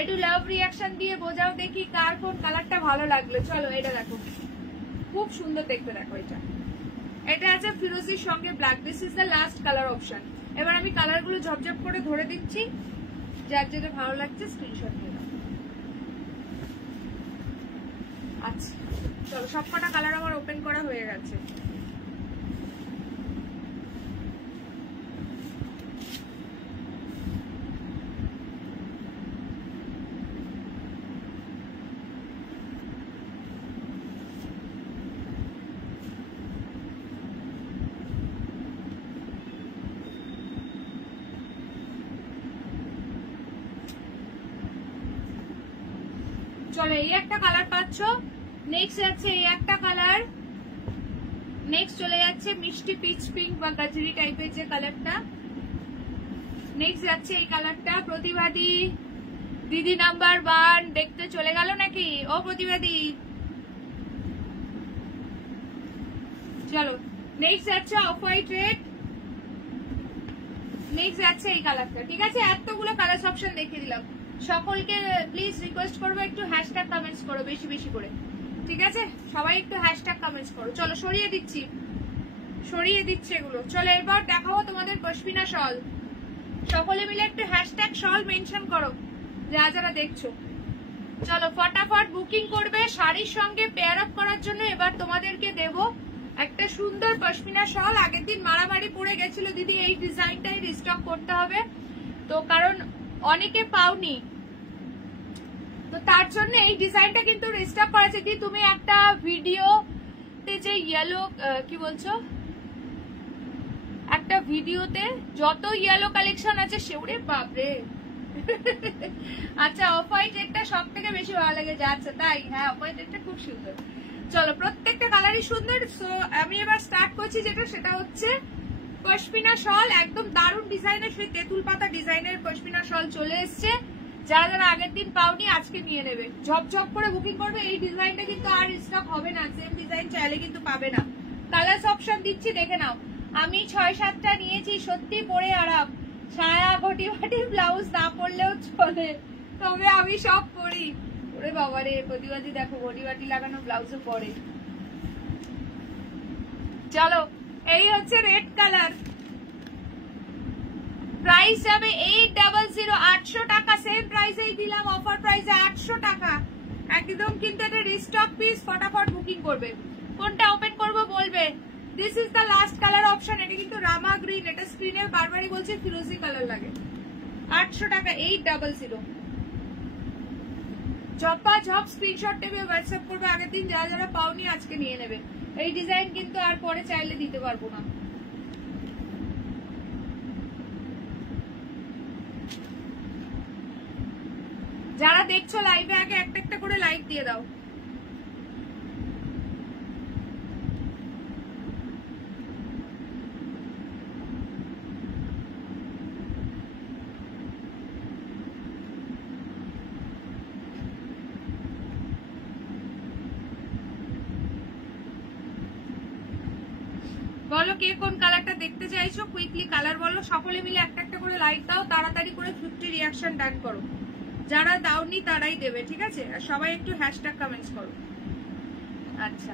একটু লাভ রিঅ্যাকশন দিয়ে বোঝাও দেখি কার কোন কালারটা ভালো লাগলো। চলো, এটা দেখো, খুব সুন্দর দেখতে, দেখো। এটা আছে ফিরোজির সঙ্গে black, this is the last colour option. এবার আমি কালারগুলো ঝপঝপ করে ধরে দিচ্ছি, যার যেটা ভালো লাগছে স্ক্রিনশট নিয়ে নাও। আচ্ছা, চলো, সবকটা কালার আমার ওপেন করা হয়ে গেছে। চলো, এই একটা কালার পাচ্ছ, নেক্সট যাচ্ছে এই একটা কালার, নেক্সট চলে যাচ্ছে মিষ্টি পিচ পিঙ্ক বা গাজরি টাইপের যে কালারটা, নেক্সট যাচ্ছে এই কালারটা, প্রতিবাদী দিদি নাম্বার 1 দেখতে চলে গেল নাকি? ও প্রতিবাদী, চলো নেক্সট যাচ্ছে অফ হোয়াইট রেড। নেক্সট যাচ্ছে এই কালারটা। ঠিক আছে, এতগুলো কালার অপশন দেখিয়ে দিলাম। সকলকে প্লিজ রিকোয়েস্ট করবো একটু হ্যাশট্যাগ কমেন্টস করো বেশি বেশি করে। ঠিক আছে, সবাই একটু হ্যাশট্যাগ কমেন্টস করো। চলো সরিয়ে দিচ্ছি এগুলো। চলো এরপর দেখাবো তোমাদের পশমিনা শল। সকলে মিলে একটু হ্যাশট্যাগ শল মেনশন করো যারা দেখছো। চলো ফটাফট বুকিং করবে শাড়ির সঙ্গে পেয়ার আপ করার জন্য। এবার তোমাদেরকে দেব একটা সুন্দর পশমিনা শল। আগের দিন মারামারি পড়ে গেছিল দিদি, এই ডিজাইনটাই রিস্টক করতে হবে তো, কারণ অনেকে পাওনি, তো তার জন্য এই ডিজাইনটা কিন্তু রিস্টক করেছে। দিদি তুমি একটা ভিডিওতে যে ইয়েলো কি বলছো, একটা ভিডিওতে যত ইয়েলো কালেকশন আছে সেগুলো বাপরে। আচ্ছা অফ হোয়াইট রেডটা সব থেকে বেশি ভালো লেগেছে। আচ্ছা তাই, হ্যাঁ অফ হোয়াইট রেডটা খুব সুন্দর। চলো প্রত্যেকটা কালারই সুন্দর। সো আমি এবার স্টার্ট করছি সেটা হচ্ছে পশমিনা শল। একদম দারুণ ডিজাইনের, সেই তেঁতুল পাতা ডিজাইনের পশমিনা শল চলে এসছে। যারা আগের দিন পাওনি আজকে নিয়ে নেবে, ঝপঝপ করে বুকিং করবে। এই ডিজাইনটা কিন্তু আর স্টক হবে না, সেম ডিজাইন চাইলে কিন্তু পাবে না। কালার অপশন দিচ্ছি দেখে নাও। আমি 6-7টা নিয়েছি, সত্যি পরে আরাম। সায়া ঘটি বাটি ব্লাউজ না পরলেও চলে, তবে আমি সব পরি। ওরে বাবারে প্রতিবাদী দেখো ঘটি বাটি লাগানো ব্লাউজও পরে। চলো এই হচ্ছে রেড কালার। প্রাইস যাবে 800, 800 টাকা। সেম প্রাইসেই দিলাম, অফার প্রাইসে 800 টাকা একদম। কিন্তু এটা রিস্টক পিস, ফটাফট বুকিং করবে। কোনটা ওপেন করবো বলবে। This is the last colour option. এটা কিন্তু রামা গ্রিন, এটা স্ক্রিনে বারবারই বলছি ফিরোজি কালার লাগে। 800 টাকা, 800। ঝপ স্ক্রিনশট নেবে, হোয়াটসঅ্যাপ করবে। আগের দিন যারা পাওনি আজকে নিয়ে নেবে। এই ডিজাইন কিন্তু আর পরে চাইলে দিতে পারবো না। যারা দেখছো লাইভে আগে একটা করে লাইক দিয়ে দাও। বলো কে কোন কালারটা দেখতে চাইছো, কুইকলি কালার বলো। সকলে মিলে একটা করে লাইক দাও, তাড়াতাড়ি করে 50 রিঅ্যাকশন ডান করো। যারা দাওনি তারাই দেবে, ঠিক আছে। আর সবাই একটু হ্যাশট্যাগ কমেন্টস করো। আচ্ছা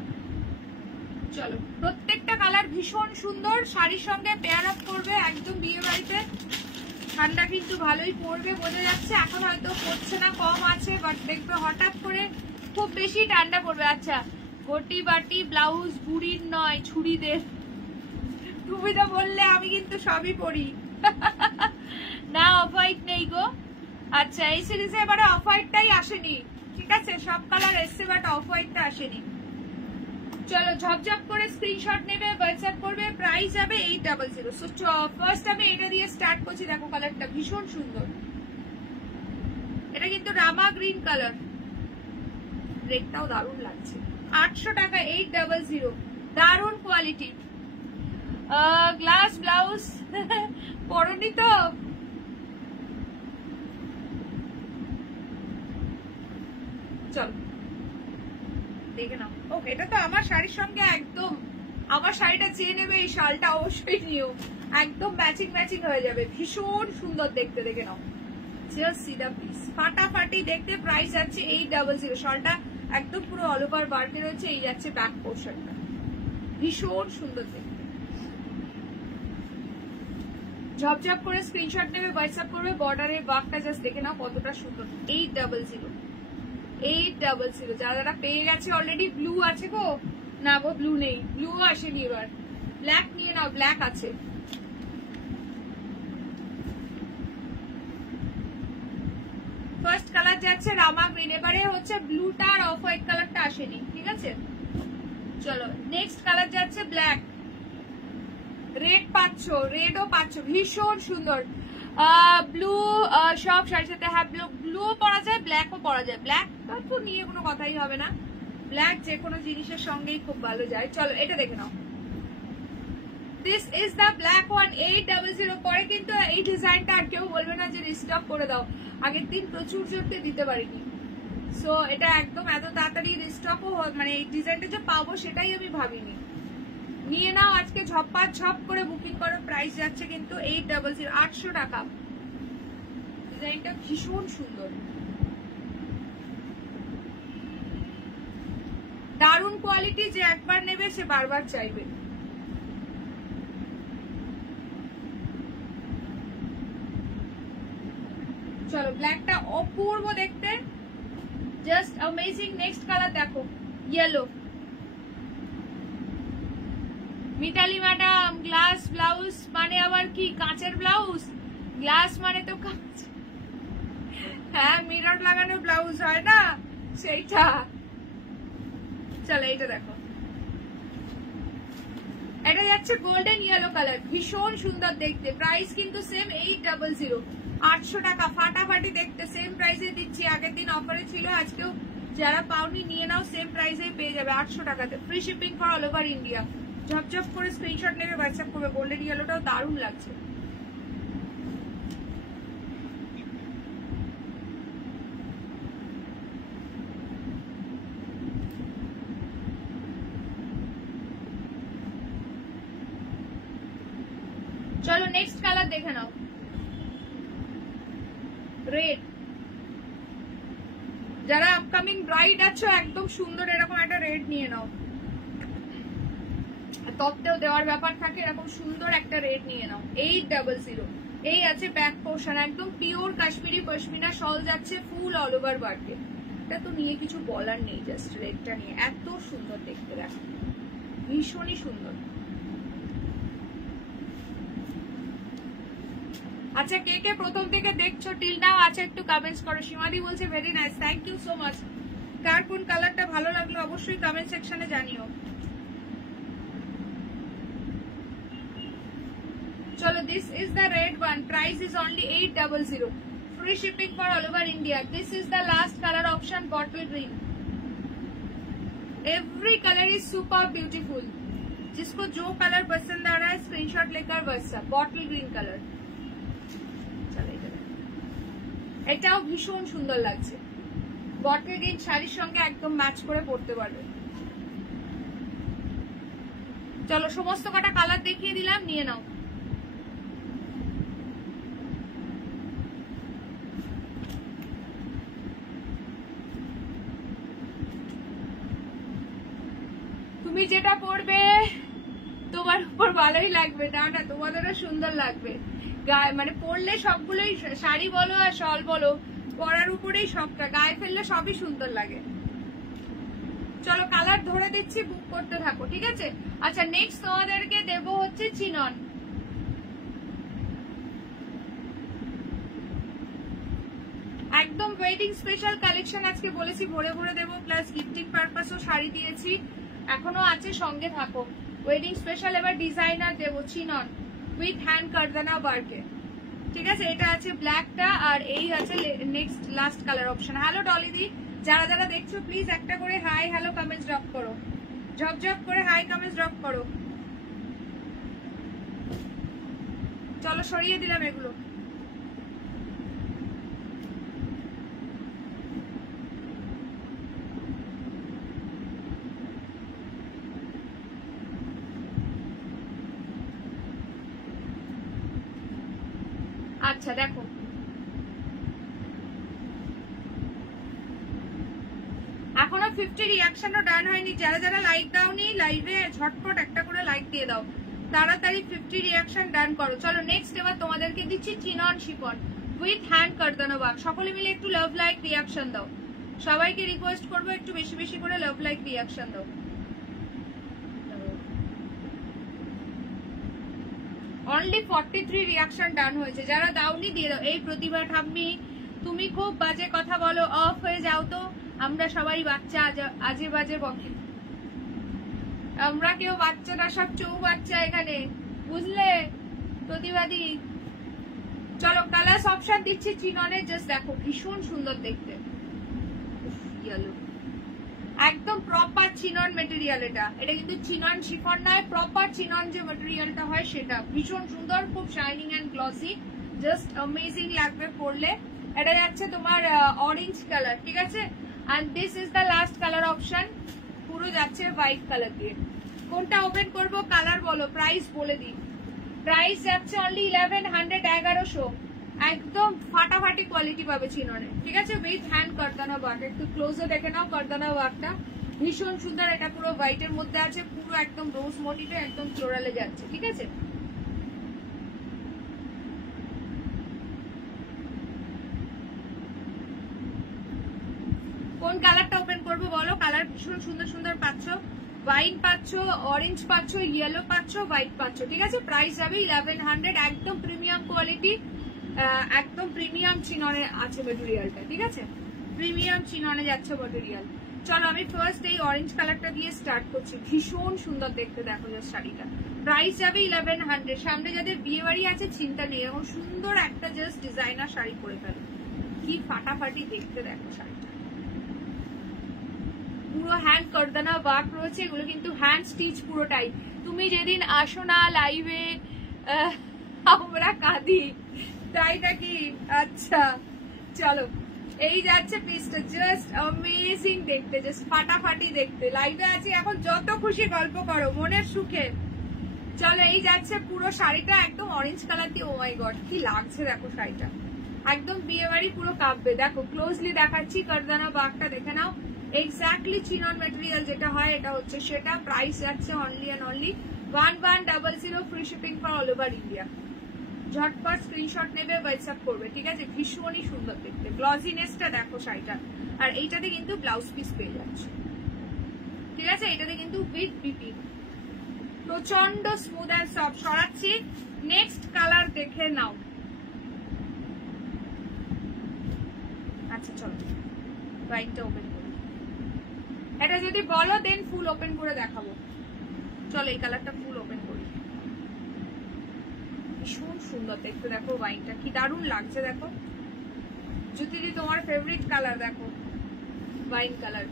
চলো, প্রত্যেকটা কালার ভীষণ সুন্দর, শাড়ির সঙ্গে পেয়ার আপ করবে একদম বিয়ে বাড়িতে। ঠান্ডা কিন্তু ভালোই পড়বে বোঝা যাচ্ছে। এখন হয়তো পড়ছে না, কম আছে, বাট দেখবে হঠাৎ করে খুব বেশি ঠান্ডা পড়বে। আচ্ছা ঘটি বাটি ব্লাউজ বুড়ির নয় ছুরিদের। তুমি তো বললে, আমি কিন্তু সবই পরি। না অফ হোয়াইট নেই গো। আচ্ছা এই সিরিজে এবারে অফ হোয়াইটটাই আসেনি, ঠিক আছে। সব কালার এসছে বাট অফ হোয়াইটটা আসেনি। চলো ঝপঝপ করে স্ক্রিনশট নেবে, হোয়াটসঅ্যাপ করবে। প্রাইস যাবে 800। সো ফার্স্ট আমি এটা দিয়ে স্টার্ট করছি। দেখো কালারটা ভীষণ সুন্দর। এটা কিন্তু রামা গ্রিন কালার, রেডটাও দারুণ লাগছে। 800 টাকা, 800। দারুণ কোয়ালিটি। গ্লাস ব্লাউজ পরনি তো। চল দেখে নাও। ও এটা তো আমার শাড়ির সঙ্গে একদম, আমার শাড়িটা চেয়ে নেবে, এই শালটা অবশ্যই নিও, একদম ম্যাচিং হয়ে যাবে। ভীষণ সুন্দর দেখতে, দেখে নাও। জাস্ট সি দা পিস, ফাটাফাটি দেখতে। প্রাইস যাচ্ছে 800। শালটা একদম পুরো অল ওভার ওয়ার্কে রয়েছে। এই যাচ্ছে ব্যাক পোর্শনটা, ভীষণ সুন্দর দেখতে। ঝপঝপ করে স্ক্রিনশট নেবে, হোয়াটসঅ্যাপ করবে। বর্ডারের ওয়ার্কটা জাস্ট দেখে নাও কতটা সুন্দর। 800। যারা পেয়ে গেছে অলরেডি। ব্লু আছে গো? না গো ব্লু নেই, ব্লু আসেনি। এবার ব্ল্যাক নিয়ে নাও, ব্ল্যাক আছে। ফার্স্ট কালার যাচ্ছে রামা গ্রিন। এবারে হচ্ছে ব্লুটা আর অফ হোয়াইট কালারটা আসেনি, ঠিক আছে। চলো নেক্সট কালার যাচ্ছে ব্ল্যাক। রেড পাচ্ছ, রেডও পাচ্ছ, ভীষণ সুন্দর। ব্লু সব শাড়ির সাথে, হ্যাঁ ব্লুও পরা যায়, ব্ল্যাকও পরা যায়। ব্ল্যাক তো নিয়ে কোনো কথাই হবে না, ব্ল্যাক যে কোনো জিনিসের সঙ্গেই খুব ভালো যায়। চলো এটা দেখে নাও, this is the black one 800। পরে কিন্তু এই ডিজাইনটা আর কেউ বলবে না যে রিস্টক করে দাও, আগের দিন প্রচুর জোরতে দিতে পারিনি। সো এটা একদম এত তাড়াতাড়ি রিস্টকও মানে এই ডিজাইনটা যে পাবো সেটাই আমি ভাবিনি। নিয়ে নাও আজকে ঝপঝপ ঝপ করে বুকিং করো। প্রাইস যাচ্ছে কিন্তু 800, 800 টাকা। ডিজাইনটা ভীষণ সুন্দর, দারুণ কোয়ালিটি, যে একবার নেবে সে বারবার চাইবে। চলো ব্ল্যাকটা অপূর্ব দেখতে, জাস্ট অ্যামেজিং। নেক্সট কালার দেখো, yellow. Mitali madam, glass blouse মানে আবার কি কাঁচের ব্লাউজ? গ্লাস মানে তো কাঁচ, হ্যাঁ মিরর লাগানো ব্লাউজ হয় না সেইটা। চলো এইটা দেখো, এটা যাচ্ছে গোল্ডেন ইয়েলো কালার, ভীষণ সুন্দর দেখতে। প্রাইস কিন্তু সেম 800, 800 টাকা। ফাটাফাটি দেখতে, সেম প্রাইসে দিচ্ছি। আগের দিন অফারে ছিল, আজকেও যারা পাওনি নিয়ে নাও, সেম প্রাইসে পেয়ে যাবে 800 টাকাতে। Free shipping for all over India. ঝপঝপ করে স্ক্রিনশট নেবে, হোয়াটসঅ্যাপ করবে। গোল্ডেন ইয়েলোটাও দারুণ লাগছে। চলো নেক্সট কালার দেখে নাও, রেড। যারা আপকামিং ব্রাইড আছো একদম সুন্দর এরকম একটা রেড নিয়ে নাও। তত্ত্বেও দেওয়ার ব্যাপার থাকে, এরকম সুন্দর একটা রেড নিয়ে নাও। 800। এই আছে ব্যাক পোর্শন, একদম পিওর কাশ্মীরি পশমিনা শল যাচ্ছে, ফুল অল ওভার ওয়ার্কে। এটা তো নিয়ে কিছু বলার নেই, জাস্ট রেডটা নিয়ে এত সুন্দর দেখতে, দেখো ভীষণই সুন্দর। আচ্ছা কে কে প্রথম থেকে দেখছো টিল নাও আছে একটু কমেন্টস করো। সীমাদি বলছে very nice, thank you so much. কার কোন কালারটা ভালো লাগলো অবশ্যই কমেন্ট সেকশনে জানিও। চলো this is the red one, price is only 800, free shipping for all over India. This is the last colour option, bottle green. Every colour is super beautiful. जिसको जो कलर पसंद आ रहा है स्क्रीनशॉट लेकर व्हाट्सएप। बॉटल ग्रीन कलर, এটাও ভীষণ সুন্দর লাগছে। বটল গ্রিন শাড়ির সঙ্গে একদম ম্যাচ করে পরতে পারবে। চলো সমস্ত কটা কালার দেখিয়ে দিলাম, নিয়ে নাও। তুমি যেটা পরবে তোমার উপর ভালোই লাগবে, না না তোমাদেরও সুন্দর লাগবে। গায়ে মানে পরলে সবগুলোই, শাড়ি বলো আর শল বলো, পরার উপরেই সবটা, গায়ে ফেললে সবই সুন্দর লাগে। চলো কালার ধরে দিচ্ছি, বুক করতে থাকো, ঠিক আছে? আচ্ছা নেক্সট তোমাদেরকে দেবো হচ্ছে চিনন। একদম ওয়েডিং স্পেশাল কালেকশন আজকে বলেছি, ভরে ভরে দেবো, প্লাস গিফটিং পারপাসও শাড়ি দিয়েছি, এখনো আছে, সঙ্গে থাকো। ওয়েডিং স্পেশাল এবার ডিজাইনার দেবো, চিনন উইথ হ্যান্ড কারদানা ওয়ার্কে, ঠিক আছে? এটা আছে ব্ল্যাকটা, আর এই আছে next last colour option. Hello ডলিদি, যারা যারা দেখছো প্লিজ একটা করে হাই হ্যালো কমেন্টস ড্রপ করো, ঝপঝপ করে হাই কমেন্টস ড্রপ করো। চলো সরিয়ে দিলাম এগুলো। আচ্ছা দেখো এখনো 50 রিঅ্যাকশনও ডান হয়নি। যারা যারা লাইক দাওনি লাইভে ঝটপট একটা করে লাইক দিয়ে দাও, তাড়াতাড়ি 50 রিঅ্যাকশন ডান করো। চলো নেক্সট এবার তোমাদেরকে দিচ্ছি chinon chiffon with hand kardana work. সকলে মিলে একটু লাভ লাইক রিঅ্যাকশন দাও, সবাইকে রিকোয়েস্ট করবো একটু বেশি বেশি করে লাভ লাইক রিঅ্যাকশন দাও। অনলি 43 রিঅ্যাকশন ডান হয়েছে, যারা দাওনি দিয়ে দাও। এই প্রতিভা ঠাম্মি তুমি খুব বাজে কথা বলো, অফ হয়ে যাও তো, আমরা সবাই বাচ্চা, আজে বাজে বকে। আমরা কেউ বাচ্চা না, সব চৌ বাচ্চা এখানে, বুঝলে প্রতিবাদী। চলো কালার অপশন দিচ্ছি চিননের, জাস্ট দেখো ভীষণ সুন্দর দেখতে। ইয়েলো একদম প্রপার চিনন মেটেরিয়াল। এটা কিন্তু চিনন শিফন নয়, প্রপার চিনন যে মেটেরিয়ালটা হয় সেটা। ভীষণ সুন্দর, খুব shining and glossy, just amazing লাগবে পরলে। এটা যাচ্ছে তোমার অরেঞ্জ কালার, ঠিক আছে। And this is the last colour option, পুরো যাচ্ছে হোয়াইট কালার দিয়ে। কোনটা ওপেন করব, কালার বলো, প্রাইস বলে দিই। প্রাইস যাচ্ছে অনলি 1100, 1100। একদম ফাটাফাটি কোয়ালিটি পাবে চিননে, ঠিক আছে, উইথ হ্যান্ড কারদানা ওয়ার্ক। একটু ক্লোজে দেখে নাও কারদানা ওয়ার্কটা, ভীষণ সুন্দর। এটা পুরো হোয়াইটের মধ্যে আছে, পুরো একদম রোজ মোটিভে একদম ফ্লোরালে যাচ্ছে, ঠিক আছে। কোন কালারটা ওপেন করবো বলো? কালার ভীষণ সুন্দর সুন্দর পাচ্ছ, ওয়াইন পাচ্ছ, অরেঞ্জ পাচ্ছ, ইয়েলো পাচ্ছ, হোয়াইট পাচ্ছ, ঠিক আছে। প্রাইস যাবে 1100, একদম প্রিমিয়াম কোয়ালিটি, একদম প্রিমিয়াম চিননে আছে মেটেরিয়ালটা, ঠিক আছে। প্রিমিয়াম চিননে যাচ্ছে মেটেরিয়াল। চলো আমি ফার্স্ট এই অরেঞ্জ কালারটা দিয়ে স্টার্ট করছি। ভীষণ সুন্দর দেখতে, দেখো যে শাড়িটা। প্রাইস যাবে 1100। সামনে যাদের বিয়ে বাড়ি আছে চিন্তা নেই, এরকম সুন্দর একটা জাস্ট ডিজাইনার শাড়ি পরে ফেলো, কি ফাটাফাটি দেখতে দেখো শাড়িটা। পুরো হ্যান্ড কারদানা ওয়ার্ক রয়েছে, এগুলো কিন্তু হ্যান্ড স্টিচ পুরোটাই। তুমি যেদিন আসো না লাইভে আমরা কাঁদি, তাই নাকি? আচ্ছা চলো, এই যাচ্ছে পিসটা, জাস্ট অ্যামেজিং দেখতে, জাস্ট ফাটাফাটি দেখতে। লাইভে আছি এখন, যত খুশি গল্প করো মনের সুখে। চলো এই যাচ্ছে পুরো শাড়িটা একদম অরেঞ্জ কালার দিয়ে। ও মাই গড, কি লাগছে দেখো শাড়িটা, একদম বিয়ে বাড়ি পুরো কাঁপবে। দেখো ক্লোজলি দেখাচ্ছি, কারদানা ওয়ার্কটা দেখে নাও। এক্স্যাক্টলি চিনন মেটেরিয়াল যেটা হয় এটা হচ্ছে সেটা। প্রাইস যাচ্ছে only and only 1100, free shipping for all over India. ঝটপট স্ক্রিনশট নেবে, হোয়াটসঅ্যাপ করবে, ঠিক আছে। ভীষণই সুন্দর দেখতে, গ্লসিনেসটা দেখো শাড়িটা। আর এইটাতে কিন্তু ব্লাউজ পিস পেয়ে যাচ্ছে, ঠিক আছে। এটাতে কিন্তু উইথ পিপি, প্রচন্ড স্মুথ অ্যান্ড সফট। সরাচ্ছি, নেক্সট কালার দেখে নাও। আচ্ছা চলো হোয়াইটটা ওপেন করি। এটা যদি বলো দেন ফুল ওপেন করে দেখাবো। চলো এই কালারটা ফুল ওপেন করি। ভীষণ সুন্দর দেখতে, দেখো ওয়াইনটা কি দারুণ লাগছে। দেখো যদি তোমার ফেভারিট কালার, দেখো ওয়াইন কালার,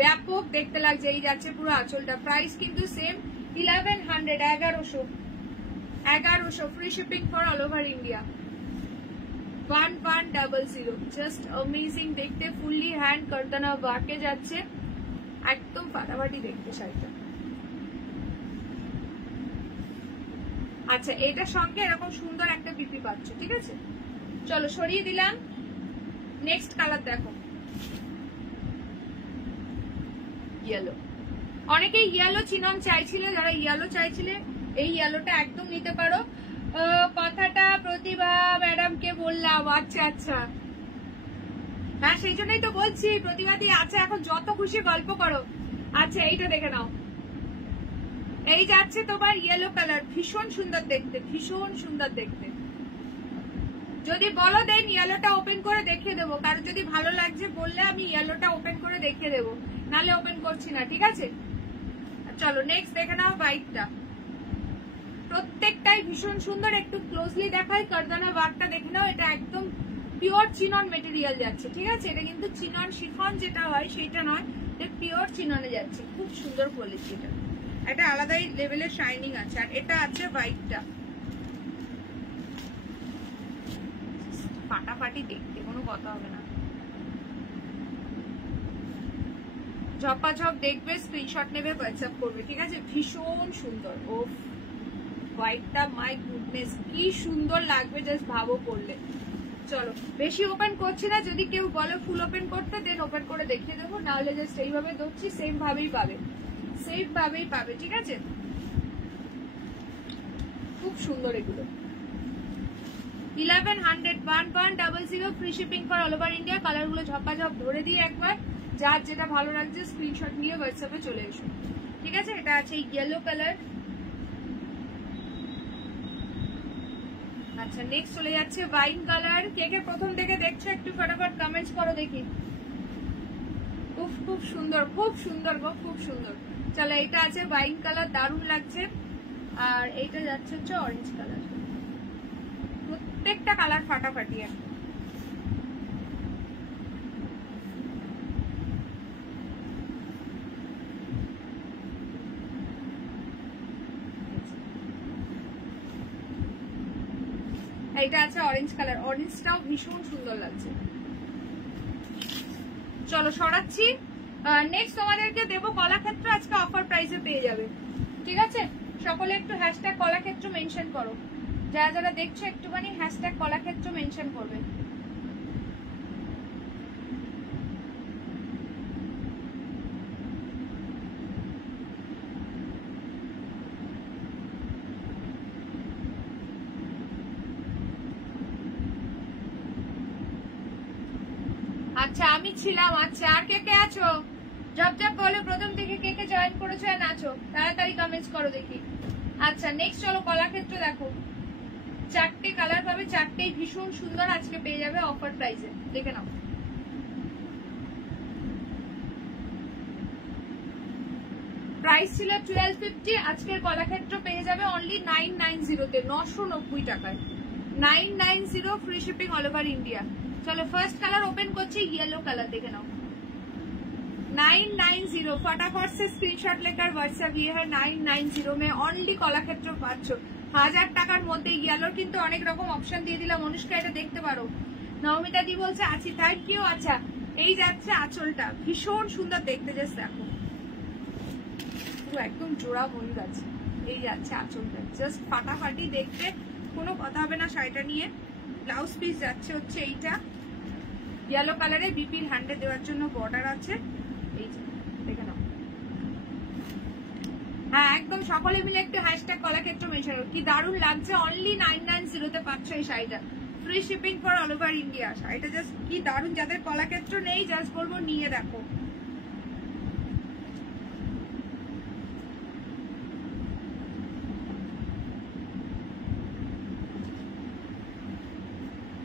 ব্যাপক দেখতে লাগছে। এই যাচ্ছে পুরো আঁচলটা। প্রাইস কিন্তু same 1100, 1100, free shipping for all over India. 1100, just amazing দেখতে, ফুললি হ্যান্ড কারদানা ওয়ার্কে যাচ্ছে, একদম ফাটাফাটি দেখতে শাড়িটা। আচ্ছা এটার সঙ্গে এরকম সুন্দর একটা পিপি পাচ্ছ, ঠিক আছে। চলো সরিয়ে দিলাম, নেক্সট কালার দেখো, ইয়েলো। অনেকেই ইয়েলো চিনন চাইছিলে, যারা ইয়েলো চাইছিলে এই ইয়েলোটা একদম নিতে পারো। কথাটা প্রতিভা ম্যাডামকে বললাম। আচ্ছা আচ্ছা, হ্যাঁ সেই জন্যই তো বলছি, প্রতিভাদি আছে এখন, যত খুশি গল্প করো। আচ্ছা এইটা দেখে নাও, এই যাচ্ছে তোমার ইয়েলো কালার, ভীষণ সুন্দর দেখতে, ভীষণ সুন্দর দেখতে। যদি বলো দেন ইয়েলোটা ওপেন করে দেখিয়ে দেবো, কারণ যদি ভালো লাগছে বললে আমি ইয়েলোটা ওপেন করে দেখিয়ে দেবো, নাহলে ওপেন করছি না, ঠিক আছে। চলো নেক্সট দেখে নাও হোয়াইটটা। প্রত্যেকটাই ভীষণ সুন্দর, একটু ক্লোজলি দেখাই। কারদানা ওয়ার্কটা দেখে নাও, এটা একদম পিওর চিনন মেটেরিয়াল যাচ্ছে, ঠিক আছে। এটা কিন্তু চিনন শিফন যেটা হয় সেটা নয়, এটা পিওর চিননে যাচ্ছে, খুব সুন্দর কোয়ালিটি। এটা একটা আলাদাই লেভেলের শাইনিং আছে। আর এটা আছে হোয়াইটটা, ফাটাফাটি দেখতে, কোনো কথা হবে না। ঝপাঝপ দেখবে, স্ক্রিনশট নেবে, হোয়াটসঅ্যাপ করবে, ঠিক আছে। ভীষণ সুন্দর। ও হোয়াইটটা মাই গুডনেস কি সুন্দর লাগবে, জাস্ট ভাবো পড়লে। চলো বেশি ওপেন করছি না, যদি কেউ বলে ফুল ওপেন করতে দেন ওপেন করে দেখিয়ে দেবো, নাহলে জাস্ট এইভাবে ধরছি, সেম ভাবেই পাবে, সেম ভাবেই পাবে, ঠিক আছে। খুব সুন্দর এগুলো। 1100, 1100, free shipping for all over India. কালারগুলো ঝপাঝপ ধরে দিয়ে একবার, যার যেটা ভালো লাগছে স্ক্রিনশট নিয়ে হোয়াটসঅ্যাপে চলে এসো, ঠিক আছে। এটা আছে ইয়েলো কালার। আচ্ছা নেক্সট চলে যাচ্ছে ওয়াইন কালার। কে কে প্রথম থেকে দেখছো একটু ফটাফট কমেন্টস করো দেখি। উফ খুব সুন্দর, খুব সুন্দর গো, খুব সুন্দর। চলো এটা আছে ওয়াইন কালার, দারুণ লাগছে। আর এইটা যাচ্ছে হচ্ছে অরেঞ্জ কালার। প্রত্যেকটা কালার ফাটাফাটি। এটা আছে অরেঞ্জ কালার, অরেঞ্জটাও ভীষণ সুন্দর লাগছে। চলো সরাচ্ছি। নেক্সট তোমাদেরকে দেবো কলাক্ষেত্র, আজকে অফার প্রাইসে পেয়ে যাবে, ঠিক আছে? সকলে একটু হ্যাশট্যাগ কলাক্ষেত্র মেনশন করো, যারা যারা দেখছো একটুখানি হ্যাশট্যাগ কলাক্ষেত্র মেনশন করবে। আচ্ছা আমি ছিলাম। আচ্ছা আর কে কে আছো? জব জব বলো প্রথম থেকে কে কে জয়েন করেছো আর আছো, তাড়াতাড়ি কমেন্টস করো দেখি। আচ্ছা নেক্সট চলো কলাক্ষেত্র দেখো, চারটে কালার পাবে, চারটেই ভীষণ সুন্দর, আজকে পেয়ে যাবে অফার প্রাইসে, দেখে নাও। প্রাইস ছিল 1250, আজকের কলাক্ষেত্র পেয়ে যাবে অনলি 990 তে, 990 টাকায়, 990 free shipping all over India. चलो फर्स्ट कलर ओपन করছি, येलो कलर देखे नाओ 990। फटाफट से स्क्रीनशॉट लेकर व्हाट्सएप ये है 990 में অনলি কলাক্ষেত্র পাচ্ছ। 1000 টাকার মধ্যে ইয়েলোর কিন্তু অনেক রকম অপশন দিয়ে দিলাম। অনুষ্কা এটা দেখতে পারো। নবমিতা দি বলছে আছি, থ্যাংক ইউ। আচ্ছা এই যাচ্ছে আঁচলটা, ভীষণ সুন্দর দেখতে, জাস্ট দেখো পুরো একদম জোড়া ময়ূর আছে। এই যাচ্ছে আঁচলটা, জাস্ট ফাটাফাটি দেখতে, কোনো কথা হবে না শাড়িটা নিয়ে। ব্লাউজ পিস যাচ্ছে হচ্ছে এইটা ইয়েলো কালারে, বিপির হ্যান্ডে দেওয়ার জন্য বর্ডার আছে, এই যে দেখে নাও। হ্যাঁ একদম সকলে মিলে একটু হ্যাশট্যাগ কলাক্ষেত্র মেনশন করো। কি দারুণ লাগছে, অনলি 990 তে পাচ্ছ এই শাড়িটা, free shipping for all over India. শাড়িটা জাস্ট কি দারুণ, যাদের কলাক্ষেত্র নেই জাস্ট বলবো নিয়ে দেখো।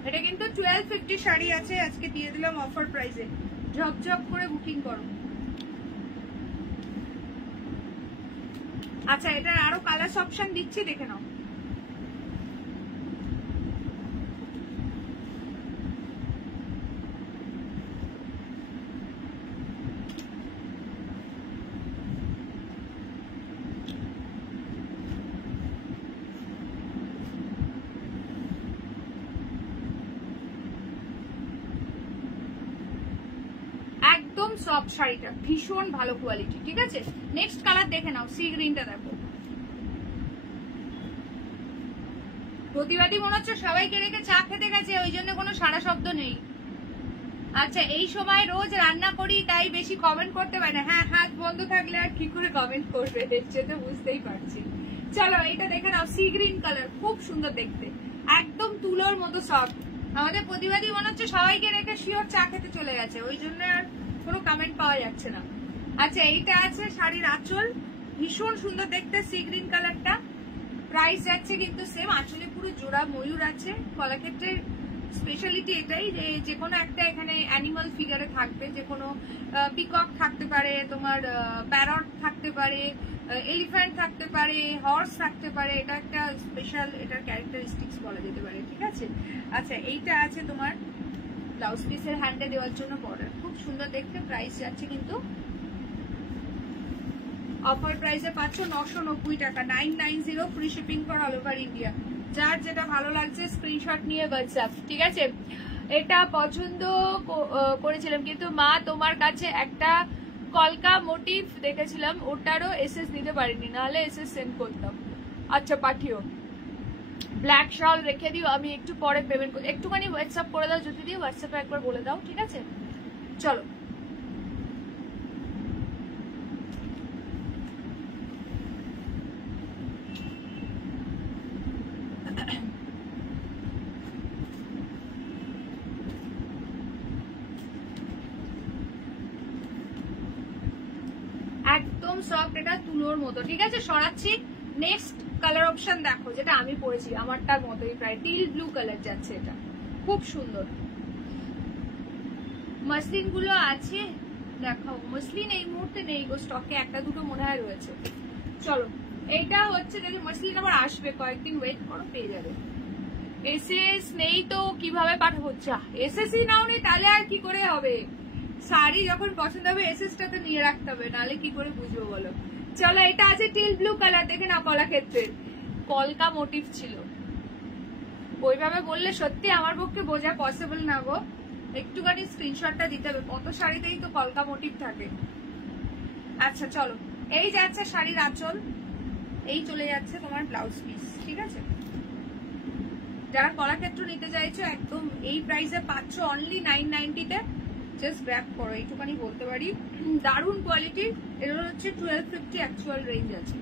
এটা কিন্তু 1250 শাড়ি আছে, আজকে দিয়ে দিলাম অফার প্রাইসে, ঝপঝপ করে বুকিং করো। আচ্ছা এটা আরো কালার অপশন দিচ্ছি, দেখে নাও। সফট শাড়িটা ভীষণ ভালো কোয়ালিটি, ঠিক আছে? নেক্সট কালার দেখে নাও, সি গ্রিনটা দেখো। প্রতিবাদী মনে হচ্ছে সবাইকে রেখে চা খেতে গেছে, ওই জন্য কোনো সারা শব্দ নেই। আচ্ছা এই সময় রোজ রান্না করি তাই বেশি কমেন্ট করতে পারে না। হ্যাঁ হাত বন্ধ থাকলে আর কি করে কমেন্ট করবে, সেটা বুঝতেই পারছি। চলো এটা দেখে নাও, সি গ্রিন কালার, খুব সুন্দর দেখতে, একদম তুলোর মতো সফট। আমাদের প্রতিবাদী মনে হচ্ছে সবাইকে রেখে শিওর চা খেতে চলে গেছে, ওই জন্য আর কোনো কমেন্ট পাওয়া যাচ্ছে না। আচ্ছা এইটা আছে শাড়ির আঁচল, ভীষণ সুন্দর দেখতে, সি গ্রিন কালারটা। প্রাইস যাচ্ছে কিন্তু সেম, আঁচলে পুরো জোড়া ময়ূর আছে। কলাক্ষেত্রের স্পেশালিটি এটাই যে যেকোনো একটা এখানে অ্যানিমাল ফিগারে থাকবে, যে কোনো পিকক থাকতে পারে, তোমার প্যারট থাকতে পারে, এলিফ্যান্ট থাকতে পারে, হর্স থাকতে পারে। এটা একটা স্পেশাল, এটার ক্যারেক্টারিস্টিক্স বলা যেতে পারে, ঠিক আছে? আচ্ছা এইটা আছে তোমার ব্লাউজ পিসের হ্যান্ডে দেওয়ার জন্য বর্ডার, খুব সুন্দর দেখতে। প্রাইস যাচ্ছে কিন্তু অফার প্রাইসে পাচ্ছ 990 টাকা, 990 free shipping for all over India. যার যেটা ভালো লাগছে স্ক্রিনশট নিয়ে হোয়াটসঅ্যাপ, ঠিক আছে? এটা পছন্দ করেছিলাম কিন্তু মা তোমার কাছে একটা কলকা মোটিভ দেখেছিলাম, ওটারও এসএস দিতে পারিনি, নাহলে এসএস সেন্ড করতাম। আচ্ছা পাঠিও, ব্ল্যাক শল রেখে দিও, আমি একটু পরে পেমেন্ট একটুখানি হোয়াটসঅ্যাপ করে দাও, যদি দিয়ে হোয়াটসঅ্যাপে একবার বলে দাও, ঠিক আছে? চলো একদম সফট, এটা তুলোর মতো, ঠিক আছে? সরাচ্ছি। নেক্সট কালার অপশন দেখো, যেটা আমি পরেছি আমারটার মতোই, প্রায় টিল ব্লু কালার যাচ্ছে, এটা খুব সুন্দর। মসলিন গুলো আছে দেখাও, মসলিন এই মুহূর্তে নেই গো স্টকে, একটা দুটো মনে হয় রয়েছে। চলো এইটা হচ্ছে, যদি মসলিন আবার আসবে, কয়েকদিন ওয়েট করো, পেয়ে যাবে। এসএস নেই তো কিভাবে পাঠাবো? এসএসই নাও নেই তাহলে আর কি করে হবে? শাড়ি যখন পছন্দ হবে এসএসটা তো নিয়ে রাখতে হবে, নাহলে কি করে বুঝবো বলো? চলো এটা আছে টিল ব্লু কালার, দেখে নাও, কলাক্ষেত্রের কলকা মোটিভ ছিল, ওইভাবে বললে সত্যি আমার পক্ষে বোঝা পসিবল না গো, একটুখানি স্ক্রিনশটটা দিতে হবে, কত শাড়িতেই তো কলকা মোটিভ থাকে। আচ্ছা চলো, এই যাচ্ছে শাড়ির আঁচল, এই চলে যাচ্ছে তোমার ব্লাউজ পিস, ঠিক আছে। যারা কলাক্ষেত্র নিতে চাইছো একদম এই প্রাইসে পাচ্ছ অনলি 990 তে, জাস্ট গ্র্যাব করো, এইটুখানি বলতে পারি। দারুণ কোয়ালিটি, এগুলো হচ্ছে 1250 অ্যাকচুয়াল রেঞ্জ আছে।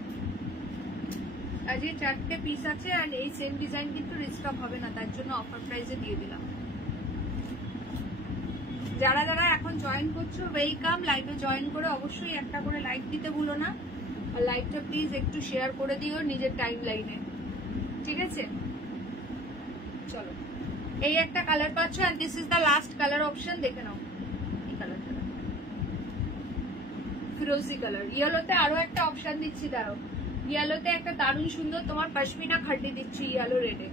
আজকে 4টে পিস আছে, আর এই সেম ডিজাইন কিন্তু রিস্টক হবে না, তার জন্য অফার প্রাইসে দিয়ে দিলাম। যারা যারা এখন জয়েন করছো ওয়েলকাম, লাইভে জয়েন করে অবশ্যই একটা করে লাইক দিতে ভুলো না, আর লাইভটা প্লিজ একটু শেয়ার করে দিও নিজের টাইম লাইনে, ঠিক আছে। চলো, এই একটা কালার পাচ্ছ, and this is the last colour option, দেখে নাও এই কালারটা, ফিরোজি কালার। ইয়েলোতে আরো একটা অপশন দিচ্ছি, দাঁড়াও, ইয়েলোতে একটা দারুণ সুন্দর তোমার পশমিনা খাড্ডি দিচ্ছি ইয়েলো রেডে।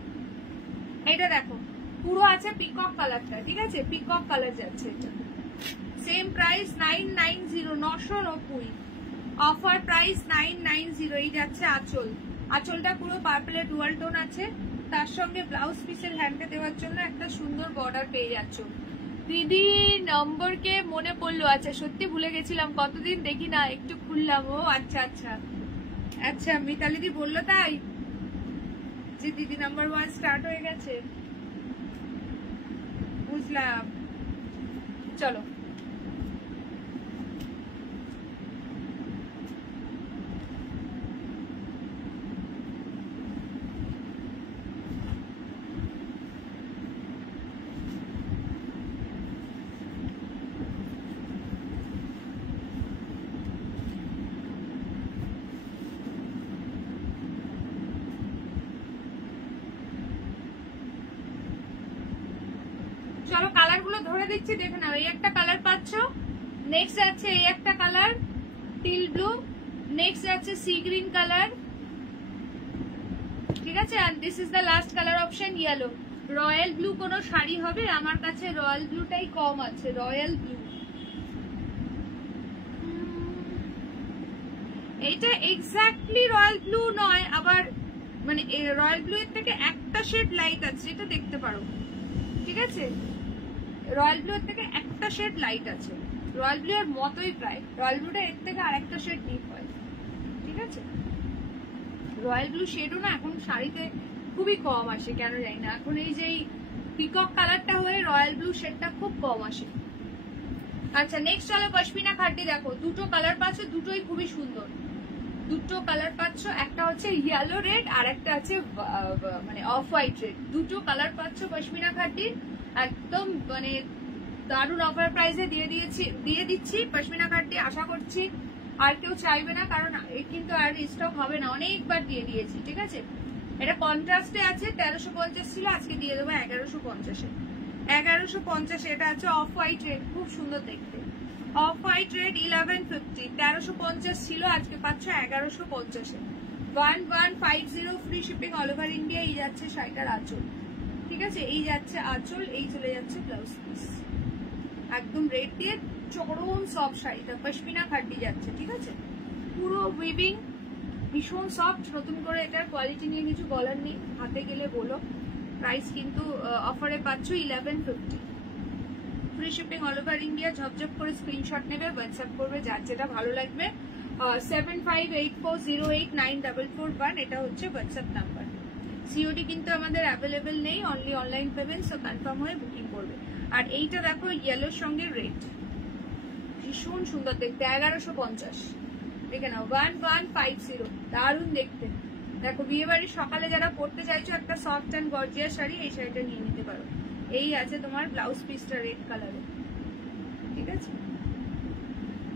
এটা দেখো পুরো আছে পিকক কালারটা, ঠিক আছে, পিকক কালার যাচ্ছে এটা। Same price 990, 990, offer price 990। এই যাচ্ছে আঁচল, আঁচলটা পুরো পার্পলের ডুয়াল টোন আছে, তার সঙ্গে ব্লাউজ পিসের হ্যান্ডে দেওয়ার জন্য একটা সুন্দর বর্ডার পেয়ে যাচ্ছ। দিদি নম্বরকে মনে পড়লো, আচ্ছা সত্যি ভুলে গেছিলাম, কতদিন দেখি না, একটু খুললাম। ও আচ্ছা আচ্ছা আচ্ছা, মিতালিদি বললো তাই যে দিদি নাম্বার 1 স্টার্ট হয়ে গেছে, বুঝলাম। চলো, চলো কালার গুলো ধরে দিচ্ছি, দেখে নাও। এই একটা কালার পাচ্ছ, নেক্সট যাচ্ছে এই একটা কালার টিল ব্লু, নেক্সট যাচ্ছে সি গ্রিন কালার, ঠিক আছে, and this is the last colour option yellow. Royal blue কোন শাড়ি হবে? আমার কাছে রয়্যাল ব্লুটাই কম আছে, রয়্যাল ব্লু। এইটা এক্স্যাক্টলি রয়্যাল ব্লু নয়, আবার মানে রয়্যাল ব্লু এর থেকে একটা শেড লাইট আছে, এটা দেখতে পারো, ঠিক আছে। রয়্যাল ব্লু এর থেকে একটা শেড লাইট আছে, রয়্যাল ব্লু এর মতোই প্রায়, রয়্যাল ব্লুটা এর থেকে আরেকটা শেড ডিপ হয়, ঠিক আছে। রয়্যাল ব্লু শেডও না এখন শাড়িতে খুবই কম আসে, কেন জানি না, এখন এই যে পিকক কালারটা হয়ে রয়্যাল ব্লু শেডটা খুব কম আসে। আচ্ছা নেক্সট চলো পশমিনা খাড্ডি, দেখো দুটো কালার পাচ্ছ, দুটোই খুবই সুন্দর, দুটো কালার পাচ্ছ, একটা হচ্ছে ইয়েলো রেড আর একটা আছে মানে অফ হোয়াইট রেড, দুটো কালার পাচ্ছ পশমিনা খাড্ডি, একদম মানে দারুণ অফার প্রাইসে দিয়ে দিচ্ছি পশমিনা খাড্ডি। আশা করছি আর কেউ চাইবে না, কারণ কিন্তু আর স্টক হবে না, অনেকবার দিয়ে দিয়েছি, ঠিক আছে। এটা কন্ট্রাস্টে আছে, 1350 ছিল, আজকে দিয়ে দেবো 1150-এ, 1150। এটা আছে অফ হোয়াইট রেড, খুব সুন্দর দেখতে, অফ হোয়াইট রেড 1150, 1350 ছিল, আজকে পাচ্ছ 1150-এ, 1150 free shipping all over India. এই যাচ্ছে শাড়িটার আঁচল, ঠিক আছে, এই যাচ্ছে আঁচল, এই চলে যাচ্ছে ব্লাউজ পিস, একদম রেড দিয়ে চরম সফট শাড়িটা পশমিনা খাড্ডি যাচ্ছে, ঠিক আছে, পুরো উইভিং, ভীষণ সফট। নতুন করে এটার কোয়ালিটি নিয়ে কিছু বলার নেই, হাতে গেলে বলো। প্রাইস কিন্তু অফারে পাচ্ছ 1150, free shipping all over India. ঝপঝপ করে স্ক্রিনশট নেবে, হোয়াটসঅ্যাপ করবে, যার যেটা ভালো লাগবে। 7584089441, এটা হচ্ছে হোয়াটসঅ্যাপ নাম্বার। সিওডি কিন্তু আমাদের অ্যাভেলেবেল নেই, only online payment, so confirm হয়ে বুকিং করবে। আর এইটা দেখো ইয়েলোর সঙ্গে রেড, ভীষণ সুন্দর দেখতে, 1150, দেখে নাও, 1150, দারুণ দেখতে। দেখো বিয়ে বাড়ির সকালে যারা পড়তে চাইছো একটা সফট অ্যান্ড গর্জিয়াস শাড়ি, এই শাড়িটা নিয়ে নিতে পারো। এই আছে তোমার ব্লাউজ পিসটা রেড কালারে, ঠিক আছে।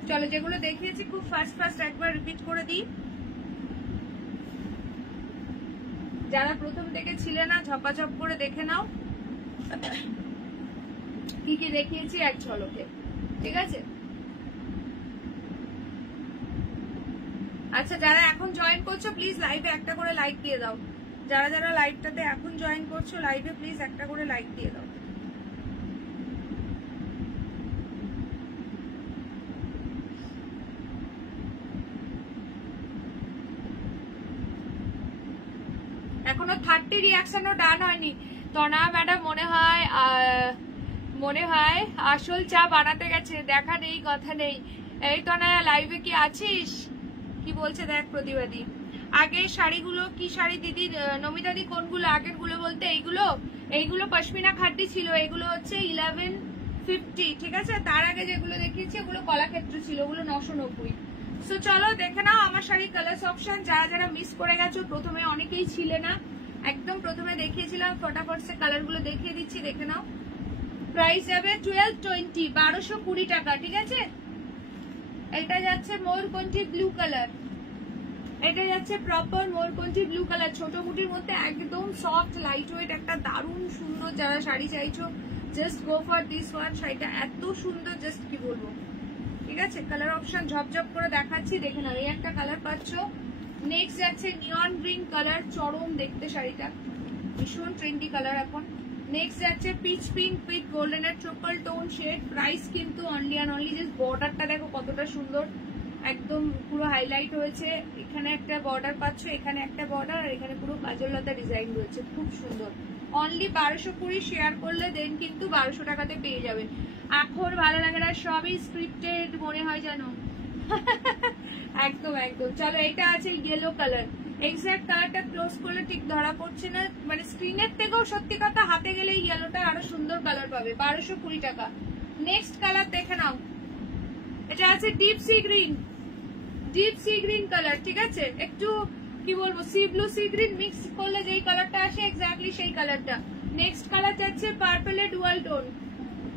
চলো যেগুলো দেখিয়েছি খুব ফাস্ট একবার রিপিট করে দিই, যারা প্রথম থেকে ছিলে না ঝপাঝপ করে দেখে নাও কি কি দেখিয়েছি এক ঝলকে, ঠিক আছে। আচ্ছা যারা এখন জয়েন করছো প্লিজ লাইভে একটা করে লাইক দিয়ে দাও, যারা যারা লাইভটাতে এখন জয়েন করছো লাইভে প্লিজ একটা করে লাইক দিয়ে দাও। এখনো 30 রিয়াকশনও ডান হয়নি, তনা ম্যাডাম মনে হয় আসল চা বানাতে গেছে, দেখা নেই কথা নেই। এই তনা লাইভে কি আছিস? কি বলছে দেখ প্রতিবাদী। আগের শাড়িগুলো কি শাড়ি দিদি নমিতাদি কোনগুলো? আগের গুলো বলতে এইগুলো পশমিনা খাড্ডি ছিল, এগুলো হচ্ছে 1150, ঠিক আছে। তার আগে যেগুলো দেখিয়েছি ওগুলো কলাক্ষেত্র ছিল, ওগুলো 990। সো চলো দেখে নাও আমার শাড়ির কালার্স অপশন। যারা যারা মিস করে গেছো, প্রথমে অনেকেই ছিলে না, একদম প্রথমে দেখিয়েছিলাম, ফটাফট সে কালার গুলো দেখিয়ে দিচ্ছি, দেখে নাও। প্রাইস যাবে 1220, 1220 টাকা, ঠিক আছে। এটা যাচ্ছে ময়ূরকণ্ঠী ব্লু কালার, এটা যাচ্ছে প্রপার ময়ূরকণ্ঠী ব্লু কালার, ছোট মুটির মধ্যে একদম সফট লাইট ওয়েট, একটা দারুণ সুন্দর। যারা শাড়ি চাইছো just go for this one. শাড়িটা এত সুন্দর, জাস্ট কি বলবো, ঠিক আছে। কালার অপশন ঝপঝপ করে দেখাচ্ছি, দেখে নাও। এই একটা কালার পাচ্ছ। নেক্সট যাচ্ছে নিয়ন গ্রিন কালার, চরম দেখতে শাড়িটা, ভীষণ ট্রেন্ডি কালার এখন। নেক্সট যাচ্ছে পিচ পিঙ্ক উইথ গোল্ডেনের ট্রিপল টোন শেড। প্রাইস কিন্তু অনলি অ্যান্ড অনলি, জাস্ট বর্ডারটা দেখো কতটা সুন্দর, একদম পুরো হাইলাইট হয়েছে। এখানে একটা বর্ডার পাচ্ছ, এখানে একটা বর্ডার, আর এখানে পুরো কাজললতা ডিজাইন রয়েছে, খুব সুন্দর। অনলি 1220, শেয়ার করলে দেন কিন্তু 1200 টাকাতে পেয়ে যাবে। এখন ভালো লাগে না, সবই স্ক্রিপ্টেড মনে হয় জানো। একদম একদম। চলো এটা আছে ইয়েলো কালার, এক্সাক্ট কালারটা ক্লোজ করলে ঠিক ধরা পড়ছে না, মানে স্ক্রিনের থেকেও সত্যি কথা হাতে গেলে ইয়েলোটা আরো সুন্দর কালার পাবে। 1220 টাকা। নেক্সট কালার দেখে নাও, এটা আছে deep sea green, deep sea green colour, ঠিক আছে। একটু কি বলবো, C blue sea green mix করলে যেই কালারটা আসে এক্স্যাক্টলি সেই কালারটা। नेक्स्ट कलर যাচ্ছে পার্পল এ ডুয়াল টোন,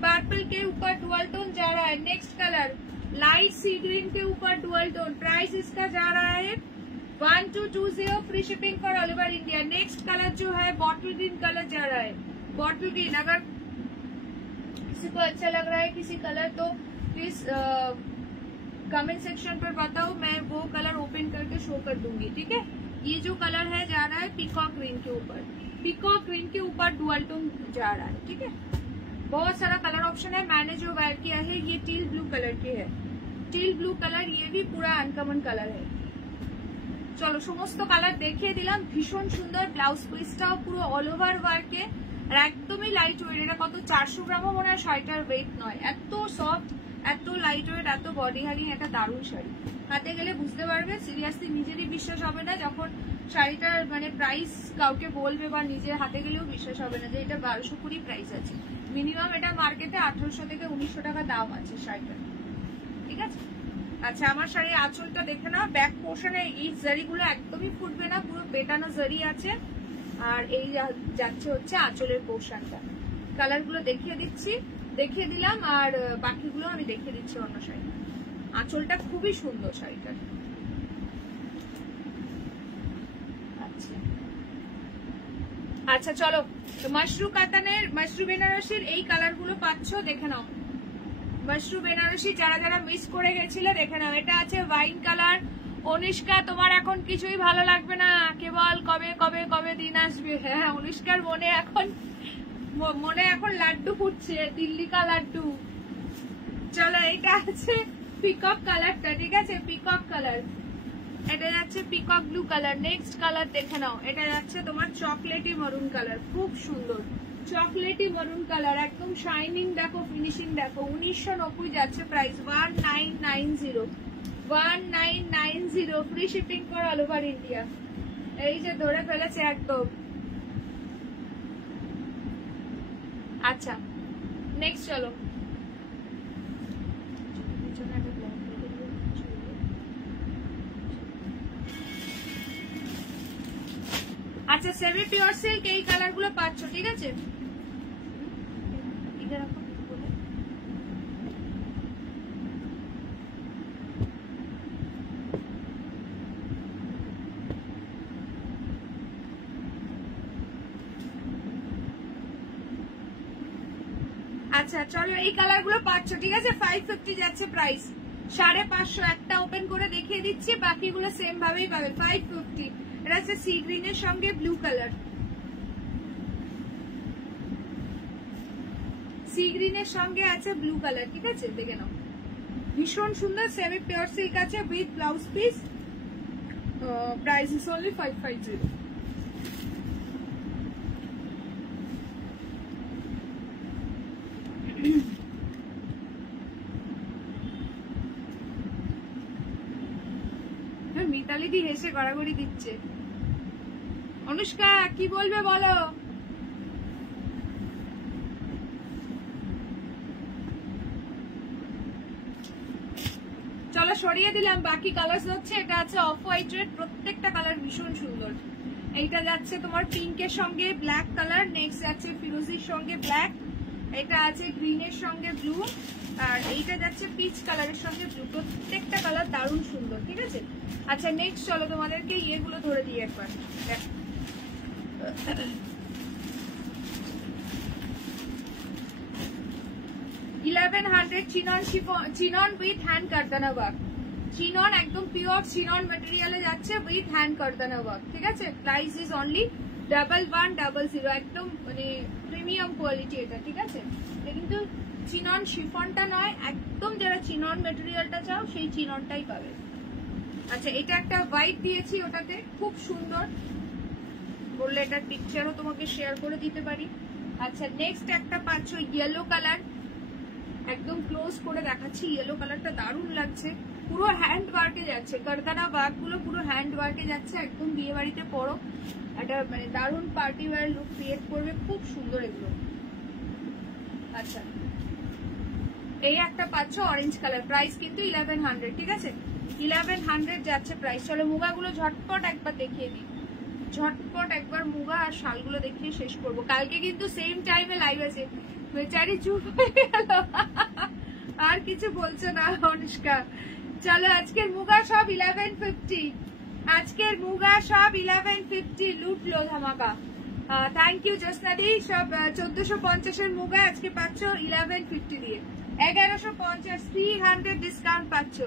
पर्पल के ऊपर डुअल टोन जा रहा है। नेक्स्ट कलर लाइट सी ग्रीन के ऊपर डुअल टोन, प्राइस इसका जा रहा है 1220, free shipping for all over India. Next colour जो है बॉटल ग्रीन कलर जा रहा है, बॉटल ग्रीन। अगर किसी को अच्छा लग रहा है किसी कलर तो प्लीज कमेंट सेक्शन पर बताओ, मैं वो कलर ओपन करके शो कर दूंगी, ठीक है। ये जो कलर है जा रहा है पीकॉक ग्रीन के ऊपर, पीकॉक ग्रीन के ऊपर डुअल टोन जा रहा है, ठीक है। बहुत सारा कलर ऑप्शन है। मैंने जो वेयर किया है ये टील ब्लू कलर की है, टील ब्लू कलर, ये भी पूरा अनकॉमन कलर है। चलो समस्त कलर देखिए दिलाम, भीषण सुंदर। ब्लाउज पिसटाও পুরো অল ওভার ওয়ার্কে আর একদমই লাইট ওয়েট। এটা কত 400 গ্রামও মনে হয় শাড়িটার ওয়েট নয়, এত সফট, এত লাইট ওয়েট, এত বডি হাগিং, একটা দারুণ শাড়ি। হাতে গেলে বুঝতে পারবে, সিরিয়াসলি নিজেরই বিশ্বাস হবে না যখন শাড়িটার মানে প্রাইস কাউকে বলবে বা নিজে হাতে গেলেও বিশ্বাস হবে না যে এটা 1220 প্রাইস আছে। মিনিমাম এটা মার্কেটে 1800 থেকে 1900 টাকা দাম আছে শাড়িটার, ঠিক আছে। আচ্ছা আমার শাড়ির আঁচলটা দেখে নাও, ব্যাক পোর্শনে এই জারিগুলো একদমই ফুটবে না, পুরো বেটানো জারি আছে। আর এই যাচ্ছে হচ্ছে আঁচলের পোর্শনটা। কালারগুলো দেখিয়ে দিচ্ছি, দেখিয়ে দিলাম, আর বাকিগুলো আমি দেখিয়ে দিচ্ছি অন্য শাড়ি। আঁচলটা খুবই সুন্দর শাড়িটার। আচ্ছা চলো, মাশরু কাতানের, মাশরু বেনারসির এই কালারগুলো পাচ্ছ, দেখে নাও। মাশরু বেনারসি যারা যারা মিস করে গেছিলে দেখে নাও। এটা আছে ওয়াইন কালার। অনুষ্কা তোমার এখন কিছুই ভালো লাগবে না, কেবল কবে কবে কবে দিন আসবে। হ্যাঁ অনুষ্কার মনে এখন লাড্ডু ফুটছে, দিল্লি কা লাড্ডু। চলো এটা আছে পিকক কালারটা, ঠিক আছে, পিকক কালার। এটা যাচ্ছে peacock blue colour. Next colour দেখে নাও, এটা যাচ্ছে তোমার চকলেটি মরুন কালার, খুব সুন্দর চকলেটি মরুন কালার, একদম শাইনিং দেখো, ফিনিশিং দেখো। 1990 যাচ্ছে price, 1990, free shipping for all over India. এই যে ধরে ফেলেছে একদম। আচ্ছা নেক্সট চলো, আচ্ছা সেমি পিওর সিল্ক এই কালার গুলো পাচ্ছ, ঠিক আছে। আচ্ছা চলো এই কালার গুলো পাচ্ছ, ঠিক আছে। 550 যাচ্ছে প্রাইস, 550। একটা ওপেন করে দেখিয়ে দিচ্ছি, বাকিগুলো সেম ভাবেই পাবে। 550। এটা হচ্ছে সি গ্রিনের সঙ্গে ব্লু কালার, সি গ্রিনের সঙ্গে আছে ব্লু কালার, ঠিক আছে, দেখে নাও। ভীষণ সুন্দর সেমি পিওর সিল্ক আছে with blouse piece. Price is only 550। Mitali di হেসে গড়াগড়ি দিচ্ছে। অনুষ্কা কি বলবে বলো? চলো সরিয়ে দিলাম, বাকি কালার হচ্ছে এটা আছে অফ হোয়াইট রেড, প্রত্যেকটা কালার ভীষণ সুন্দর। এইটা যাচ্ছে তোমার পিঙ্কের সঙ্গে ব্ল্যাক কালার, নেক্সট যাচ্ছে ফিরোজির সঙ্গে ব্ল্যাক, এটা আছে গ্রিনের সঙ্গে ব্লু, আর এইটা যাচ্ছে পিচ কালারের সঙ্গে ব্লু। প্রত্যেকটা কালার দারুণ সুন্দর, ঠিক আছে। আচ্ছা নেক্সট চলো তোমাদেরকে ইয়েগুলো ধরে দিই একবার। 1100 chinon with hand kardana work. Chinon একদম পিওর চিনন ম্যাটেরিয়ালে যাচ্ছে উইথ হ্যান্ড কারদানা ওয়ার্ক, ঠিক আছে। প্রাইস ইজ অনলি 1100, একদম মানে প্রিমিয়াম কোয়ালিটি এটা, ঠিক আছে। এটা কিন্তু চিনন শিফনটা নয়, একদম যারা চিনন ম্যাটেরিয়ালটা চাও সেই চিননটাই পাবে। আচ্ছা এটা একটা হোয়াইট দিয়েছি, ওটাতে খুব সুন্দর, বললে এটার পিকচারও তোমাকে শেয়ার করে দিতে পারি। আচ্ছা নেক্সট একটা পাচ্ছ ইয়েলো কালার, একদম ক্লোজ করে দেখাচ্ছি, ইয়েলো কালারটা দারুণ লাগছে, পুরো হ্যান্ড ওয়ার্কে যাচ্ছে, কারদানা ওয়ার্ক গুলো পুরো হ্যান্ড ওয়ার্কে যাচ্ছে, একদম বিয়ে বাড়িতে পরো একটা মানে দারুণ পার্টি ওয়্যার লুক ক্রিয়েট করবে, খুব সুন্দর এগুলো। আচ্ছা এই একটা পাচ্ছ অরেঞ্জ কালার, প্রাইস কিন্তু 1100, ঠিক আছে। 1100 যাচ্ছে প্রাইস। চলো মুগাগুলো ঝটপট একবার দেখিয়ে দিই, ঝটপট একবার মুগা আর শালগুলো দেখিয়ে শেষ করবো। কালকে কিন্তু সেম টাইমে লাইভ আছে, বেচারি চুপ হয়ে গেল, আর কিছু বলছো না অনুষ্কা। চলো আজকের মুগা সব 1150, আজকের মুগা সব 1150, লুটলো ধামাকা। থ্যাংক ইউ জোসনাদি। সব 1450 এর মুগা আজকে পাচ্ছ 1150 দিয়ে, 1150, 300 ডিসকাউন্ট পাচ্ছ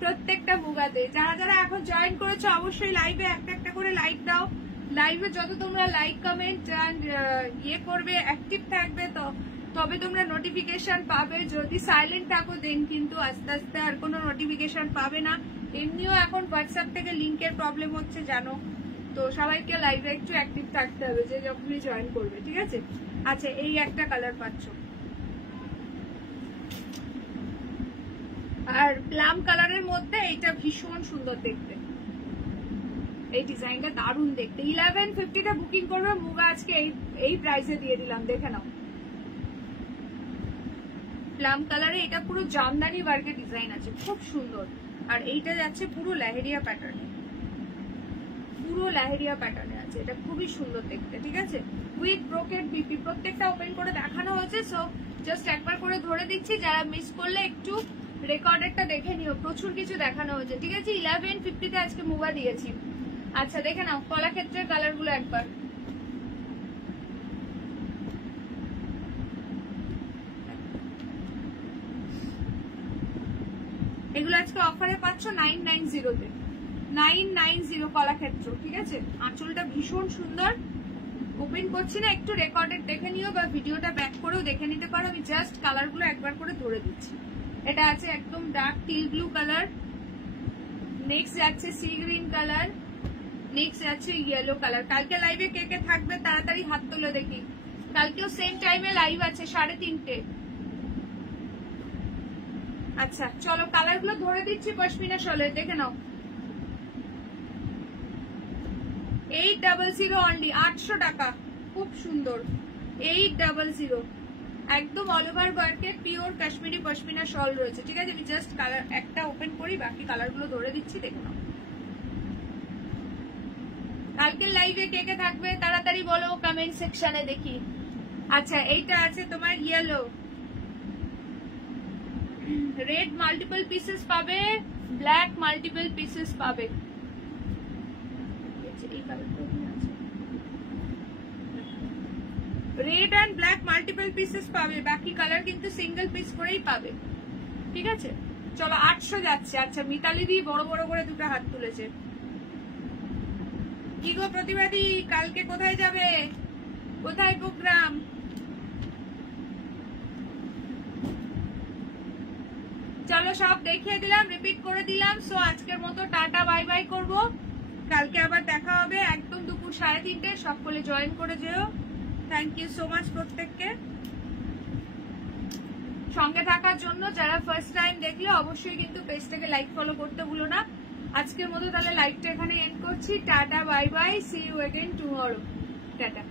প্রত্যেকটা মুগাতে। যারা যারা এখন জয়েন করেছো অবশ্যই লাইভে একটা একটা করে লাইক দাও। লাইভে যত তোমরা লাইক কমেন্ট ইয়ে করবে, অ্যাক্টিভ থাকবে, তো তবে তোমরা নোটিফিকেশন পাবে। যদি সাইলেন্ট থাকো দেন কিন্তু আস্তে আস্তে আর কোনো নোটিফিকেশন পাবে না। এমনিও এখন হোয়াটসঅ্যাপ থেকে লিঙ্কের প্রবলেম হচ্ছে জানো, তো সবাইকে লাইভে একটু অ্যাক্টিভ থাকতে হবে যে যখনই জয়েন করবে, ঠিক আছে। আচ্ছা এই একটা কালার পাচ্ছ, আর প্লাম কালারের মধ্যে এইটা ভীষণ সুন্দর দেখতে, এই ডিজাইনটা দারুণ দেখতে। 1150টা বুকিং করবে মুগা আজকে এই প্রাইসে দিয়ে দিলাম, দেখে নাও। প্লাম কালারে এটা পুরো জামদানি ওয়ার্কের ডিজাইন আছে, খুব সুন্দর। আর এইটা যাচ্ছে পুরো লেহেরিয়া প্যাটার্নে, পুরো লেহেরিয়া প্যাটার্নে আছে, এটা খুবই সুন্দর দেখতে, ঠিক আছে। উইথ ব্রোকেড বিপি, প্রত্যেকটা ওপেন করে দেখানো হয়েছে, সো জাস্ট একবার করে ধরে দিচ্ছি, যারা মিস করলে একটু রেকর্ডেরটা দেখে নিও, প্রচুর কিছু দেখানো হয়েছে, ঠিক আছে। 1150তে আজকে মুগা দিয়েছি। আচ্ছা দেখে নাও কলাক্ষেত্রের কালার গুলো একবার। এগুলো আজকে অফারে পাচ্ছ 990-তে, 990 কলাক্ষেত্র, ঠিক আছে। আঁচলটা ভীষণ সুন্দর, ওপেন করছি না, একটু রেকর্ডেড দেখে নিও বা ভিডিওটা ব্যাক করেও দেখে নিতে পারো, আমি জাস্ট কালার গুলো একবার করে ধরে দিচ্ছি। এটা আছে একদম dark teal blue colour, next যাচ্ছে সি গ্রিন কালার, নেক্সট যাচ্ছে ইয়েলো কালার। কালকে লাইভে কে কে থাকবে তাড়াতাড়ি হাত তুলে দেখি, কালকেও সেম টাইমে লাইভ আছে 3:30। আচ্ছা চলো কালার গুলো ধরে দিচ্ছি পশমিনা শলে, দেখে নাও। 800 অনলি, 800 টাকা, খুব সুন্দর। 800, একদম অল ওভার ওয়ার্কের পিওর কাশ্মীরি পশমিনা শল রয়েছে, ঠিক আছে। আমি জাস্ট কালার একটা ওপেন করি, বাকি কালার গুলো ধরে দিচ্ছি, দেখে নাও। কালকে লাইভে কে কে থাকবে তাড়াতাড়ি বলো কমেন্ট সেকশনে দেখি। আচ্ছা এইটা আছে তোমার ইয়েলো, রেড মাল্টিপল পিসেস পাবে, ব্ল্যাক মাল্টিপল পিসেস পাবে, red and black multiple pieces পাবে, বাকি কালার কিন্তু সিঙ্গেল পিস করেই পাবে, ঠিক আছে। চলো 800 যাচ্ছে। আচ্ছা মিতালি দি বড় বড় করে দুটো হাত তুলেছে। কি গো প্রতিবাদী, কালকে কোথায় যাবে, কোথায় প্রোগ্রাম? চলো সব দেখিয়ে দিলাম, রিপিট করে দিলাম। সো আজকের মতো টাটা বাই বাই করবো, কালকে আবার দেখা হবে একদম দুপুর 3:30। সকলে জয়েন করে যেও। থ্যাংক ইউ সো মাচ প্রত্যেককে সঙ্গে থাকার জন্য। যারা ফার্স্ট টাইম দেখলে অবশ্যই কিন্তু পেজটাকে লাইক ফলো করতে ভুলো না। আজকের মতো তাহলে লাইভটা এখানে এন্ড করছি। Tata bye bye, see you again tomorrow. Tata.